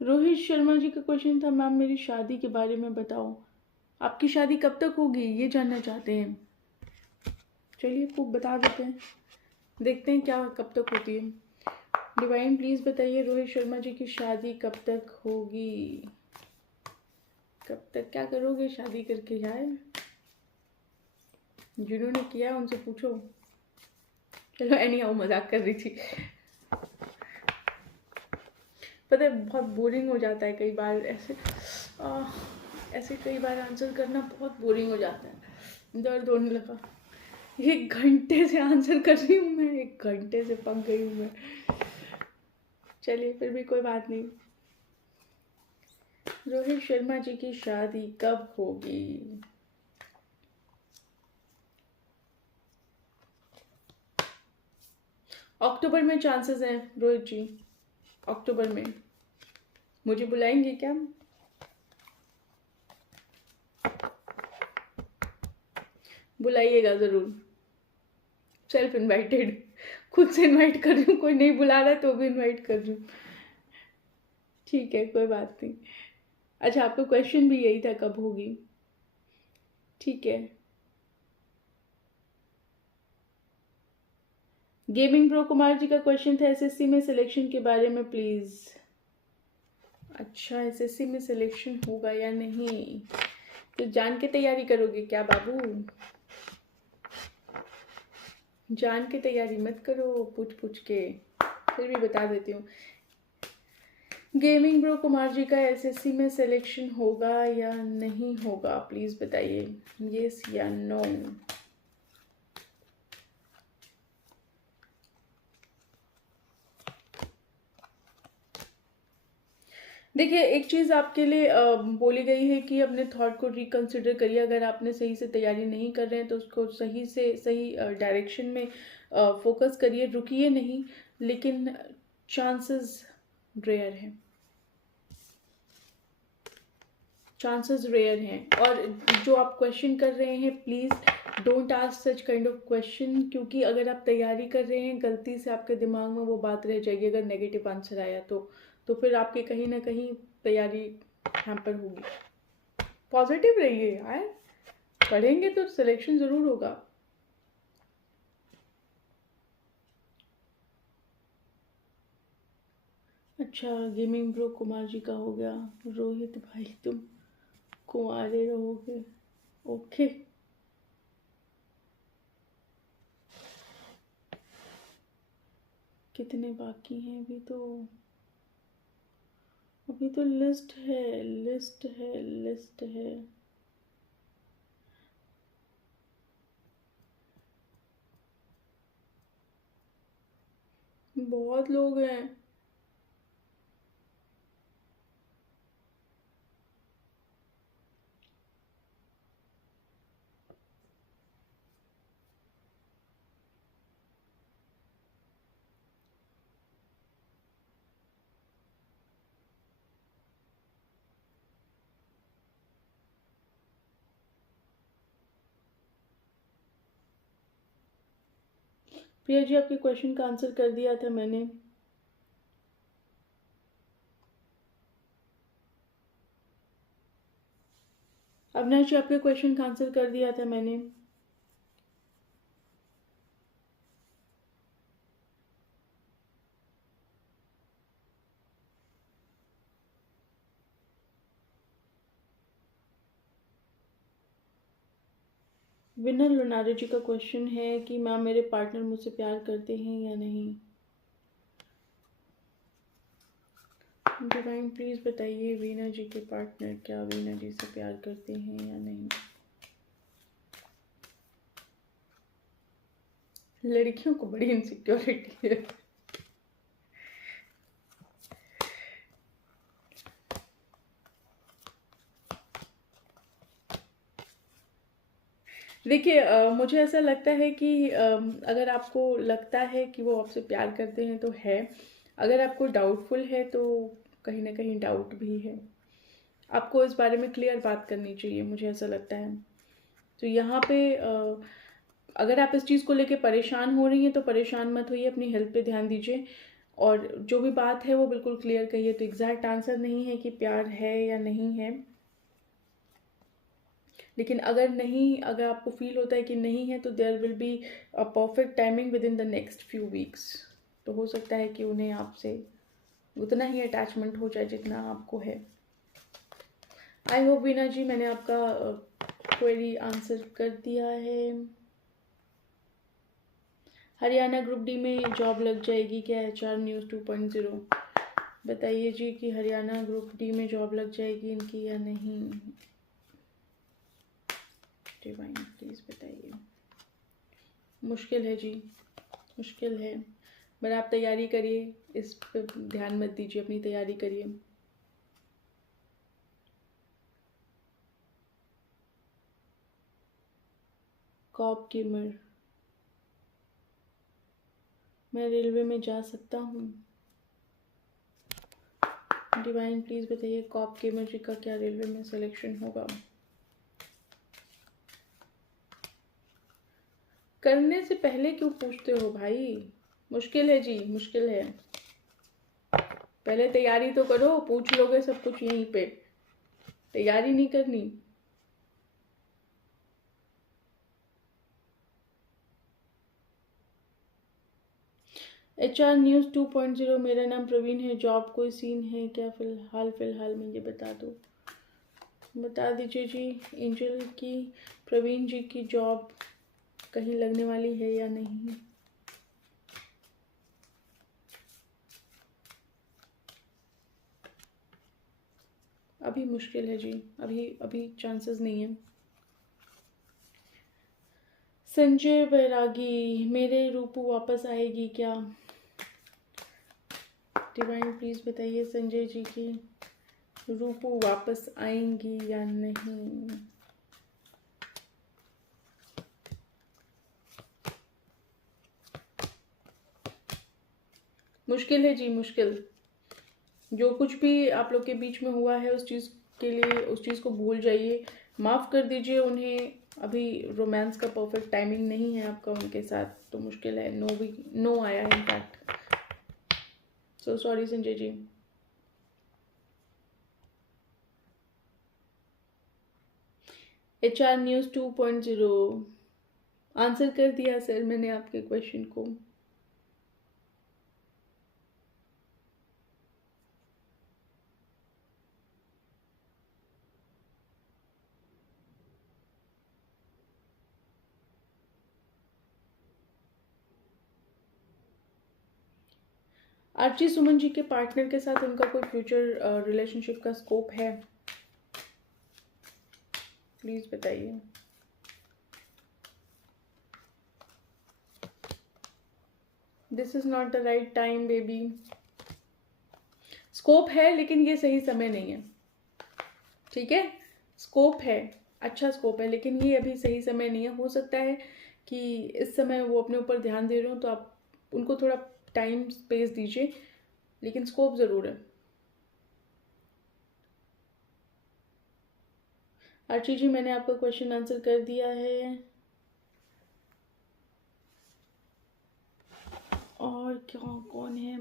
रोहित शर्मा जी का क्वेश्चन था, मैम मेरी शादी के बारे में बताओ। आपकी शादी कब तक होगी ये जानना चाहते हैं? चलिए आपको बता देते हैं, देखते हैं क्या कब तक होती है। डिवाइन प्लीज़ बताइए रोहित शर्मा जी की शादी कब तक होगी? कब तक क्या करोगे शादी करके यार? जिन्होंने किया उनसे पूछो। चलो एनी हाउ मजाक कर रही थी। पता है बहुत बोरिंग हो जाता है कई बार ऐसे, ऐसे कई बार आंसर करना बहुत बोरिंग हो जाता है। दर्द होने लगा। 1 घंटे से आंसर कर रही हूँ मैं, 1 घंटे से पक गई हूँ मैं। चलिए फिर भी कोई बात नहीं। रोहित शर्मा जी की शादी कब होगी? अक्टूबर में चांसेस हैं रोहित जी, अक्टूबर में। मुझे बुलाएंगे क्या? बुलाइएगा ज़रूर। सेल्फ इनवाइटेड, खुद से इनवाइट कर रही हूँ, कोई नहीं बुला रहा है तो भी इनवाइट कर रही हूँ। ठीक है, कोई बात नहीं। अच्छा, आपका क्वेश्चन भी यही था कब होगी? ठीक है। गेमिंग प्रो कुमार जी का क्वेश्चन था एसएससी में सिलेक्शन के बारे में, प्लीज़। अच्छा, एसएससी में सिलेक्शन होगा या नहीं तो जान के तैयारी करोगे क्या बाबू? जान के तैयारी मत करो, पूछ पूछ के। फिर भी बता देती हूँ, गेमिंग ब्रो कुमार जी का एसएससी में सिलेक्शन होगा या नहीं होगा, प्लीज़ बताइए, येस या नो। देखिए, एक चीज़ आपके लिए बोली गई है कि अपने थॉट को रिकंसिडर करिए। अगर आपने सही से तैयारी नहीं कर रहे हैं तो उसको सही से सही डायरेक्शन में फोकस करिए, रुकिए नहीं। लेकिन चांसेस रेयर हैं, चांसेस रेयर हैं। और जो आप क्वेश्चन कर रहे हैं, please don't ask such kind of question, क्योंकि अगर आप तैयारी कर रहे हैं, गलती से आपके दिमाग में वो बात रह जाएगी अगर नेगेटिव आंसर आया तो फिर आपकी कहीं ना कहीं तैयारी हैम्पर होगी। पॉजिटिव रहिए यार, पढ़ेंगे तो सिलेक्शन ज़रूर होगा। अच्छा, गेमिंग ब्रो कुमार जी का हो गया। रोहित भाई तुम कुंवारे रहोगे, ओके। कितने बाकी हैं? अभी तो लिस्ट है, लिस्ट है, लिस्ट है। बहुत लोग हैं। प्रिया जी, आपके क्वेश्चन का आंसर कर दिया था मैंने। अविनाश जी, आपके क्वेश्चन का आंसर कर दिया था मैंने। विनर लोनारे जी का क्वेश्चन है कि मैम मेरे पार्टनर मुझसे प्यार करते हैं या नहीं। डिवाइन प्लीज़ बताइए, वीना जी के पार्टनर क्या वीना जी से प्यार करते हैं या नहीं। लड़कियों को बड़ी इनसिक्योरिटी है। देखिए, मुझे ऐसा लगता है कि अगर आपको लगता है कि वो आपसे प्यार करते हैं तो है, अगर आपको डाउटफुल है तो कहीं ना कहीं डाउट भी है। आपको इस बारे में क्लियर बात करनी चाहिए, मुझे ऐसा लगता है। तो यहाँ पे अगर आप इस चीज़ को लेके परेशान हो रही हैं तो परेशान मत होइए, अपनी हेल्थ पे ध्यान दीजिए और जो भी बात है वो बिल्कुल क्लियर कहिए। तो एग्जैक्ट आंसर नहीं है कि प्यार है या नहीं है, लेकिन अगर आपको फील होता है कि नहीं है तो there will be a perfect timing within the next few weeks. तो हो सकता है कि उन्हें आपसे उतना ही अटैचमेंट हो जाए जितना आपको है। आई होप वीना जी मैंने आपका क्वेरी आंसर कर दिया है। हरियाणा ग्रुप डी में जॉब लग जाएगी क्या? HR न्यूज़ 2.0 बताइए जी कि हरियाणा ग्रुप डी में जॉब लग जाएगी इनकी या नहीं। डिवाइन प्लीज़ बताइए। मुश्किल है जी, मुश्किल है, बट आप तैयारी करिए, इस पे ध्यान मत दीजिए, अपनी तैयारी करिए। कॉप गेमर, मैं रेलवे में जा सकता हूँ? डिवाइन प्लीज बताइए कॉप गेमर जी का क्या रेलवे में सिलेक्शन होगा? करने से पहले क्यों पूछते हो भाई? मुश्किल है जी, मुश्किल है। पहले तैयारी तो करो, पूछ लोगे सब कुछ यहीं पे, तैयारी नहीं करनी। HR न्यूज़ 2.0, मेरा नाम प्रवीण है, जॉब कोई सीन है क्या फिलहाल में? ये बता दीजिए जी एंजल की, प्रवीण जी की जॉब कहीं लगने वाली है या नहीं? अभी मुश्किल है जी, अभी चांसेस नहीं है। संजय बैरागी, मेरे रूपू वापस आएगी क्या? डिवाइन प्लीज बताइए संजय जी की रूपू वापस आएंगी या नहीं? मुश्किल है जी, मुश्किल। जो कुछ भी आप लोग के बीच में हुआ है उस चीज़ के लिए, उस चीज़ को भूल जाइए, माफ़ कर दीजिए उन्हें। अभी रोमांस का परफेक्ट टाइमिंग नहीं है आपका उनके साथ, तो मुश्किल है। नो आया है in fact, so sorry Sanjay ji. HR news 2.0, answer कर दिया सर मैंने आपके क्वेश्चन को। आर्ची सुमन जी के पार्टनर के साथ उनका कोई फ्यूचर रिलेशनशिप का स्कोप है? प्लीज बताइए। This is not the right time baby. Scope है लेकिन ये सही समय नहीं है, ठीक है? स्कोप है, अच्छा स्कोप है, लेकिन ये अभी सही समय नहीं है। हो सकता है कि इस समय वो अपने ऊपर ध्यान दे रहे हो, तो आप उनको थोड़ा टाइम स्पेस दीजिए, लेकिन स्कोप ज़रूर है। आर्ची जी मैंने आपका क्वेश्चन आंसर कर दिया है। और क्या, कौन है?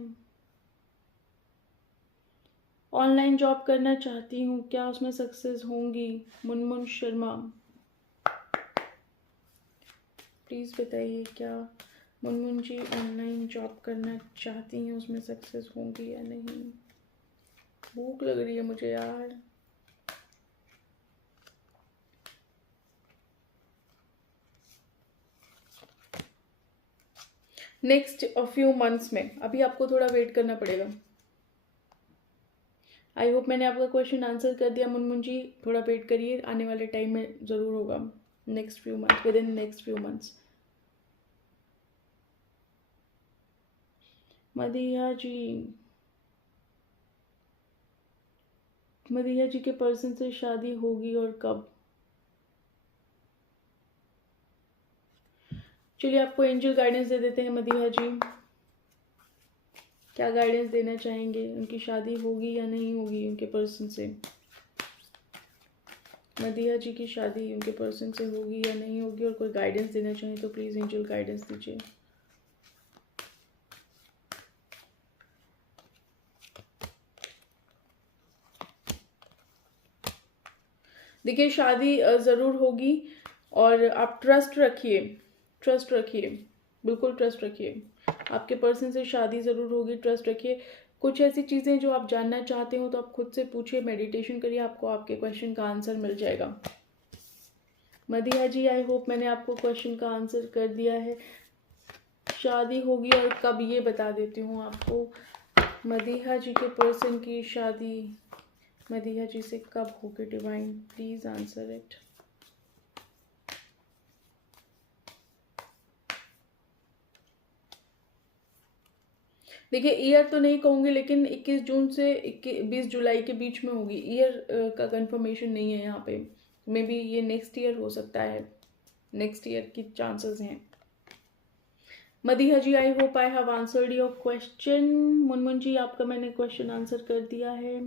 ऑनलाइन जॉब करना चाहती हूँ, क्या उसमें सक्सेस होंगी? मुनमुन शर्मा, प्लीज़ बताइए क्या मुनमुन जी ऑनलाइन जॉब करना चाहती हैं, उसमें सक्सेस होंगी या नहीं? भूख लग रही है मुझे यार। नेक्स्ट फ्यू मंथ्स में, अभी आपको थोड़ा वेट करना पड़ेगा। आई होप मैंने आपका क्वेश्चन आंसर कर दिया मुनमुन जी, थोड़ा वेट करिए, आने वाले टाइम में ज़रूर होगा। Next few months, within next few months. Madiha ji के पर्सन से शादी होगी और कब? चलिए आपको एंजल गाइडेंस दे देते हैं। मदिया जी क्या गाइडेंस देना चाहेंगे? उनकी शादी होगी या नहीं होगी उनके पर्सन से? मदिया जी की शादी उनके पर्सन से होगी या नहीं होगी, और कोई गाइडेंस देना चाहें तो प्लीज़ एंजल गाइडेंस दीजिए। देखिए शादी ज़रूर होगी, और आप ट्रस्ट रखिए, बिल्कुल ट्रस्ट रखिए। आपके पर्सन से शादी ज़रूर होगी, ट्रस्ट रखिए। कुछ ऐसी चीज़ें जो आप जानना चाहते हो तो आप खुद से पूछिए, मेडिटेशन करिए, आपको आपके क्वेश्चन का आंसर मिल जाएगा। मदिया जी आई होप मैंने आपको क्वेश्चन का आंसर कर दिया है। शादी होगी और कब, ये बता देती हूँ आपको। मदिया जी के पर्सन की शादी मदिया जी से कब होगी? Divine please answer it. देखिए ईयर तो नहीं कहूँगी, लेकिन 21 जून से 20 जुलाई के बीच में होगी। ईयर का कंफर्मेशन नहीं है यहाँ पे, मे बी ये नेक्स्ट ईयर हो सकता है। नेक्स्ट ईयर की चांसेस हैं। Madiha ji, I hope I have answered your question. Munmun ji, आपका मैंने क्वेश्चन आंसर कर दिया है।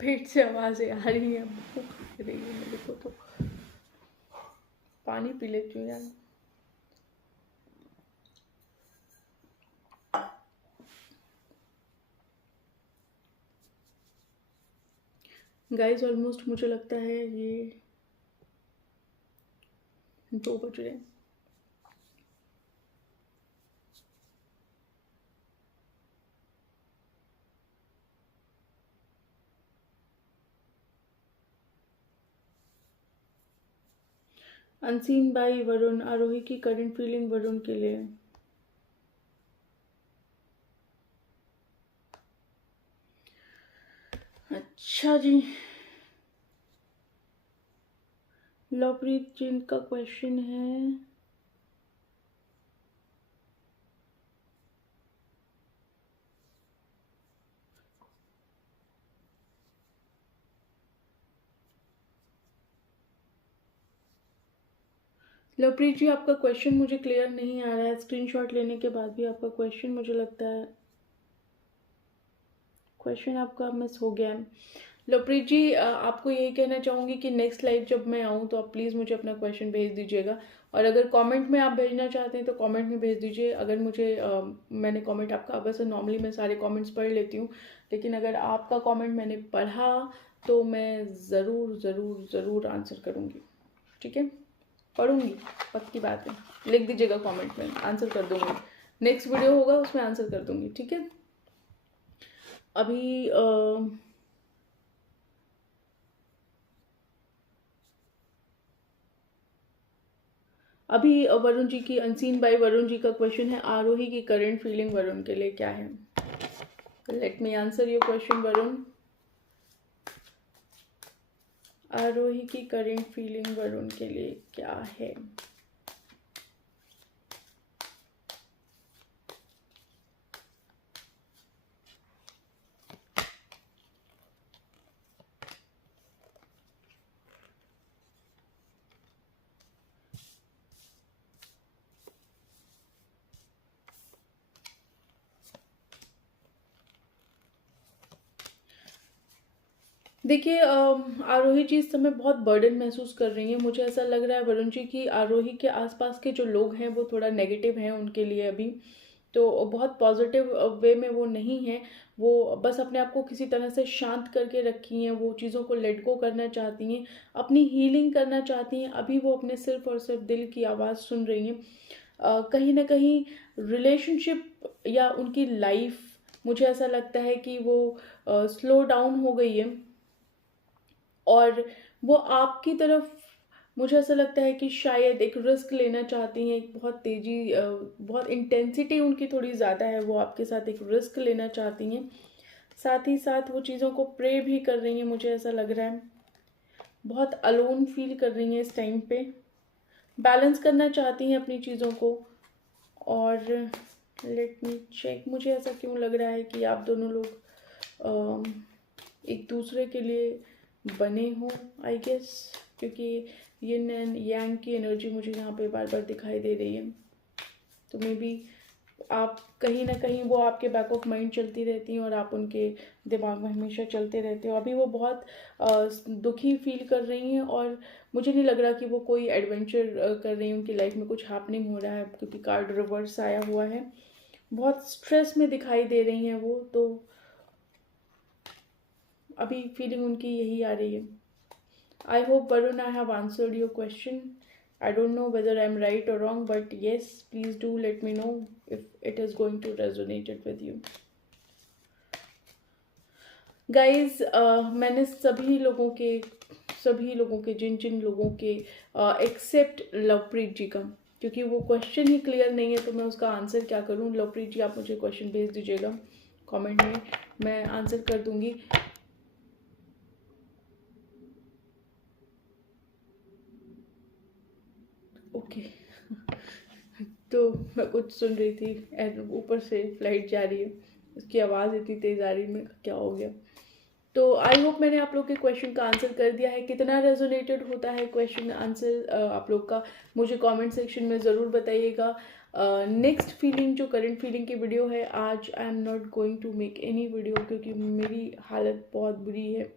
पेट से आवाज़ें आ रही हैं, भूख लग रही है मेरे को, तो पानी पी लेती हूँ यार। गाइस ऑलमोस्ट मुझे लगता है ये 2 बज रहे हैं। अनसीन बाई वरुण, आरोही की करंट फीलिंग वरुण के लिए। अच्छा जी, लवप्रीत जी का क्वेश्चन है, लवप्रीत जी आपका क्वेश्चन मुझे क्लियर नहीं आ रहा है। स्क्रीनशॉट लेने के बाद भी आपका क्वेश्चन मुझे लगता है क्वेश्चन आपका मिस हो गया है। लवप्रीत जी, आपको यही कहना चाहूँगी कि नेक्स्ट लाइव जब मैं आऊँ तो आप प्लीज़ मुझे अपना क्वेश्चन भेज दीजिएगा, और अगर कमेंट में आप भेजना चाहते हैं तो कमेंट में भेज दीजिए। अगर मुझे मैंने कमेंट आपका, वैसे नॉर्मली मैं सारे कमेंट्स पढ़ लेती हूँ, लेकिन अगर आपका कमेंट मैंने पढ़ा तो मैं ज़रूर ज़रूर ज़रूर आंसर करूँगी। ठीक है, पढ़ूँगी, पक्की बात है। लिख दीजिएगा कमेंट में, आंसर कर दूँगी। नेक्स्ट वीडियो होगा उसमें आंसर कर दूँगी। ठीक है, अभी वरुण जी की, अनसीन बाय वरुण जी का क्वेश्चन है, आरोही की करंट फीलिंग वरुण के लिए क्या है? Let me answer your question Varun. Aarohi की करंट फीलिंग वरुण के लिए क्या है? देखिए, आरोही जी इस समय बहुत बर्डन महसूस कर रही हैं। मुझे ऐसा लग रहा है वरुण जी की आरोही के आसपास के जो लोग हैं वो थोड़ा नेगेटिव हैं उनके लिए अभी, तो बहुत पॉजिटिव वे में वो नहीं हैं। वो बस अपने आप को किसी तरह से शांत करके रखी हैं, वो चीज़ों को लेट गो करना चाहती हैं, अपनी हीलिंग करना चाहती हैं। अभी वो अपने सिर्फ और सिर्फ दिल की आवाज़ सुन रही हैं। कहीं ना कहीं रिलेशनशिप या उनकी लाइफ, मुझे ऐसा लगता है कि वो स्लो डाउन हो गई है, और वो आपकी तरफ, मुझे ऐसा लगता है कि शायद एक रिस्क लेना चाहती हैं। एक बहुत तेज़ी, बहुत इंटेंसिटी उनकी थोड़ी ज़्यादा है, वो आपके साथ एक रिस्क लेना चाहती हैं। साथ ही साथ वो चीज़ों को प्रे भी कर रही हैं, मुझे ऐसा लग रहा है। बहुत अलोन फील कर रही हैं इस टाइम पे, बैलेंस करना चाहती हैं अपनी चीज़ों को। और लेट मी चेक, मुझे ऐसा क्यों लग रहा है कि आप दोनों लोग एक दूसरे के लिए बने हो, आई गेस, क्योंकि यिन एंड यांग की एनर्जी मुझे यहाँ पे बार बार दिखाई दे रही है। तो मे बी आप कहीं ना कहीं, वो आपके बैक ऑफ माइंड चलती रहती हैं और आप उनके दिमाग में हमेशा चलते रहते हो। अभी वो बहुत दुखी फील कर रही हैं, और मुझे नहीं लग रहा कि वो कोई एडवेंचर कर रही हैं, उनकी लाइफ में कुछ हैपनिंग हो रहा है, क्योंकि कार्ड रिवर्स आया हुआ है। बहुत स्ट्रेस में दिखाई दे रही हैं वो, तो अभी फीलिंग उनकी यही आ रही है। I hope Varun I have answered your question. I don't know whether I'm right or wrong, but yes, please do let me know if it is going to resonate it with you. Guys, मैंने सभी लोगों के जिन जिन लोगों के accept Lovepreet जी का, क्योंकि वो question ही clear नहीं है तो मैं उसका आंसर क्या करूँ। लवप्रीत जी, आप मुझे क्वेश्चन भेज दीजिएगा कमेंट में, मैं आंसर कर दूंगी। ओके तो मैं कुछ सुन रही थी एंड ऊपर से फ्लाइट जा रही है, उसकी आवाज़ इतनी तेज़ आ रही है, मैं क्या हो गया। तो आई होप मैंने आप लोग के क्वेश्चन का आंसर कर दिया है। कितना रेजोनेटेड होता है क्वेश्चन आंसर आप लोग का, मुझे कमेंट सेक्शन में ज़रूर बताइएगा। नेक्स्ट फीलिंग जो करंट फीलिंग की वीडियो है, आज I am not going to make any video क्योंकि मेरी हालत बहुत बुरी है।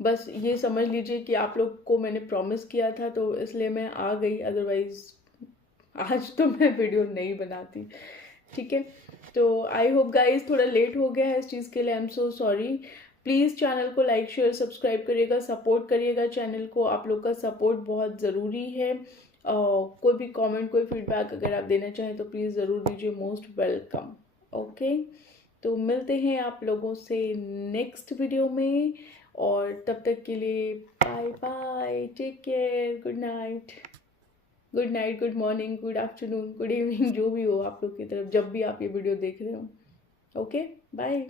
बस ये समझ लीजिए कि आप लोग को मैंने प्रॉमिस किया था तो इसलिए मैं आ गई, अदरवाइज़ आज तो मैं वीडियो नहीं बनाती। ठीक है, तो आई होप गाइस थोड़ा लेट हो गया है इस चीज़ के लिए, आई am so sorry. Please channel को लाइक शेयर सब्सक्राइब करिएगा, सपोर्ट करिएगा चैनल को, आप लोग का सपोर्ट बहुत ज़रूरी है। कोई भी कमेंट कोई फीडबैक अगर आप देना चाहें तो प्लीज़ ज़रूर दीजिए, मोस्ट वेलकम। ओके, तो मिलते हैं आप लोगों से नेक्स्ट वीडियो में, और तब तक के लिए bye bye, take care, good night. Good night, good morning, good afternoon, good evening, जो भी हो आप लोग की तरफ, जब भी आप ये वीडियो देख रहे हो। Okay, bye.